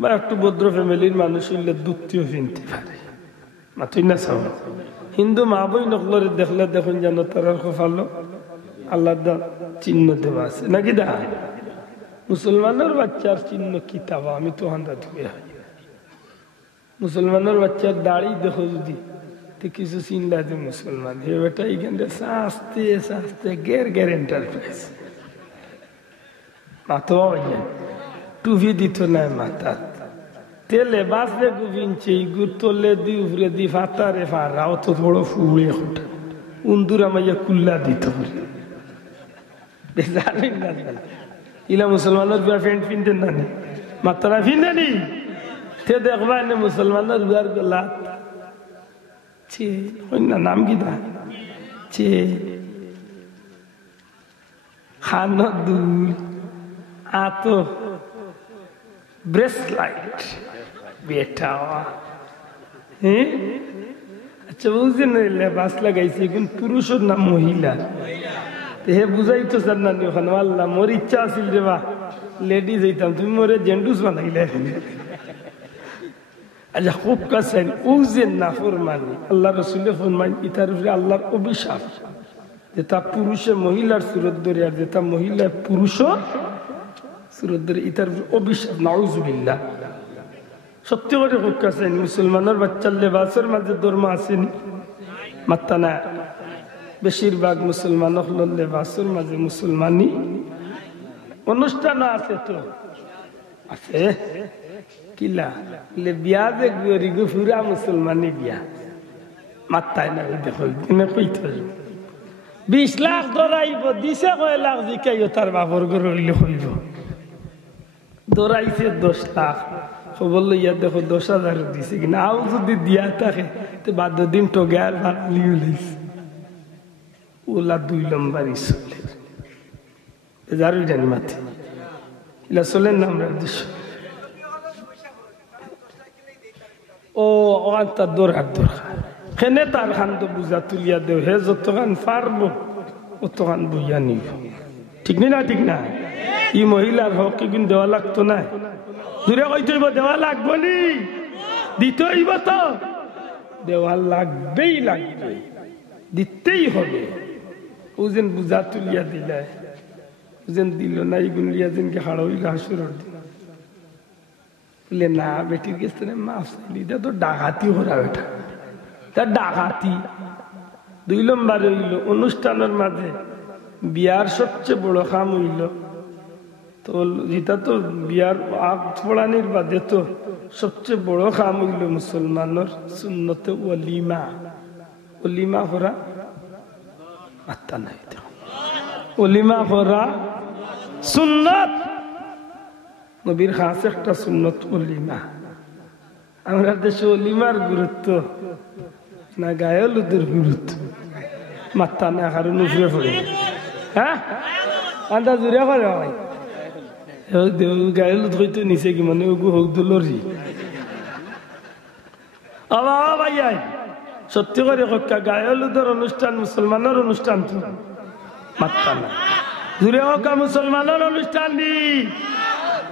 বা একটু ভদ্র ফ্যামিলির মানুষ হইলে দুধটিও কিনতে পারে মাতুই না চাও হিন্দু মা বই নকলরে দেখলে দেখুন যেন তার ভালো আল্লাহ চিহ্ন দেওয়া আছে নাকি দা মুসলমানের বাচ্চার চিহ্ন কি তাবা আমি তো হান্দা ধুয়ে মুসলমানের বাচ্চার দাড়ি দেখো যদি কিছু চিন্তা যে মুসলমান হে বেটা এইখানটা আস্তে আস্তে গের এন্টারপ্রাইজ মাথা টুপি দিত না মাথা তেলে বাঁচলে গুবিনছে গুড় তোলে দি উপরে দি ফাতারে ফারাও তো বড় ফুলে ওঠা উন্দুরা মাইয়া কুল্লা দিত জানেন না ইলা মুসলমানের বিয়া ফ্যান্ট ফিনতেন না মাত্রা ফিনতেনি তে দেখবা এনে মুসলমানের বিয়ার গলা ছে না নাম কি দা ছে খানো দুল আতো ব্রেসলাইট বেটা হ্যাঁ আচ্ছা বুঝছেন লেবাস লাগাইছে এখন পুরুষের নাম মহিলা হে বুঝাইতো স্যার না ওখানে আল্লাহ মোর ইচ্ছা আছিল রে বা লেডিজ হইতাম তুমি মোরে জেন্টুস বানাইলে আচ্ছা খুব কাছে ও যে নাফরমানি আল্লাহ রসুলের ফরমান ইতার উপরে আল্লাহর অভিশাপ যেটা পুরুষে মহিলার সুরত ধরে আর যেটা মহিলা পুরুষ সুরত ধরে ইতার অভিশাপ নাউজুবিল্লাহ সত্যি করে খুব কাছে মুসলমানের বাচ্চার লেবাসের মাঝে ধর্ম আসেনি মাত্তা না বেশিরভাগ মুসলমান লেবাসের মাঝে মুসলমানি অনুষ্ঠান আছে তো আছে কিলা বিয়া যে গরিব ফুরা মুসলমানি বিয়া মাত্তায় না দেখো কইতে 20 লাখ ধরাইব দিছে কয় লাখ জিকাইও তার বাপর ঘরে হইলে হইব ধরাইছে 10 লাখ খবর লইয়া দেখো 10,000 দিছে কিনা আও যদি দিয়া থাকে তো বাদ দিন তো গ্যার ভালিও লইছে ওলা 2 নম্বরই চলে যারই জানি মাথে ইলা চলেন না আমরা দেশ ও অন্তা দরকার খেনে তার খান তো বুঝা তুলিয়া দেও হে যতখান পারবো অতখান বুঝা নিব ঠিক না ঠিক না ই মহিলার হক কিন্তু দেওয়া লাগতো না দূরে কইতেইব দেওয়া লাগবো নি দিতে হইব তো দেওয়া লাগবেই লাগবে দিতেই হবে ও যেন বুঝা তুলিয়া দিলে যেন দিল না এই গুলিয়া যেনকে হাড় হইল হাসুর দিন বলে না বেটির কাছ থেকে মাফ চাইলি এটা তো ডাকাতি করা বেটা তার ডাকাতি 2 নম্বর হইল অনুষ্ঠানের মাঝে বিয়ার সবচেয়ে বড় কাম হইল তো যেটা তো বিয়ার আগ পড়ানির বাদে তো সবচেয়ে বড় কাম হইল মুসলমানের সুন্নতে ওলিমা ওলিমা করা আত্মা নাই ওলিমা করা সুন্নত নবীর খাস একটা সুন্নত ওলিমা আমরা দেশে ওলিমার গুরুত্ব না গায়লুদের গুরুত্ব মাত্তা না কারণ উফরে পড়ে হ্যাঁ আন্দা জুড়ে পারে ভাই গায়লুদ হইতো নিচে কি মানে ওগু হোক দুলরি ভাই সত্যি করে হক্কা গায়লুদের অনুষ্ঠান মুসলমানের অনুষ্ঠান তো মাত্তা না জুড়ে হক্কা মুসলমানের অনুষ্ঠান দি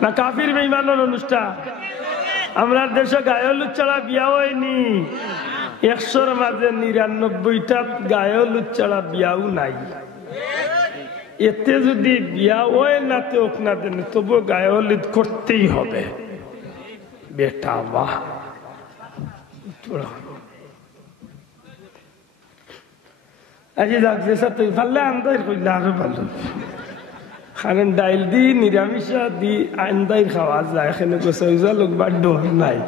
না কাফির বেঈমানের অনুষ্ঠান আমরা দেশে গায়লুদ ছাড়া বিয়া হয়নি 100-র মাঝে 99টা গায়লুদ ছাড়া বিয়াও নাই এতে যদি বিয়া ওই নাতে হোক না দেন তবু গায়ে হলুদ করতেই হবে বেটা বাহ আজি লাগছে তুই পারলে আন্দাই করলে আরো ভালো কারণ ডাইল দি নিরামিষা দি আন্দাই খাওয়া যায় এখানে গোসা লোক বা ডোর নাই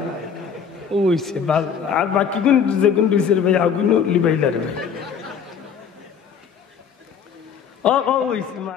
ওইছে ভালো আর বাকি কোন যেগুন দিয়েছে ভাই আগুন লিবাইলার ভাই ও ওইছে মা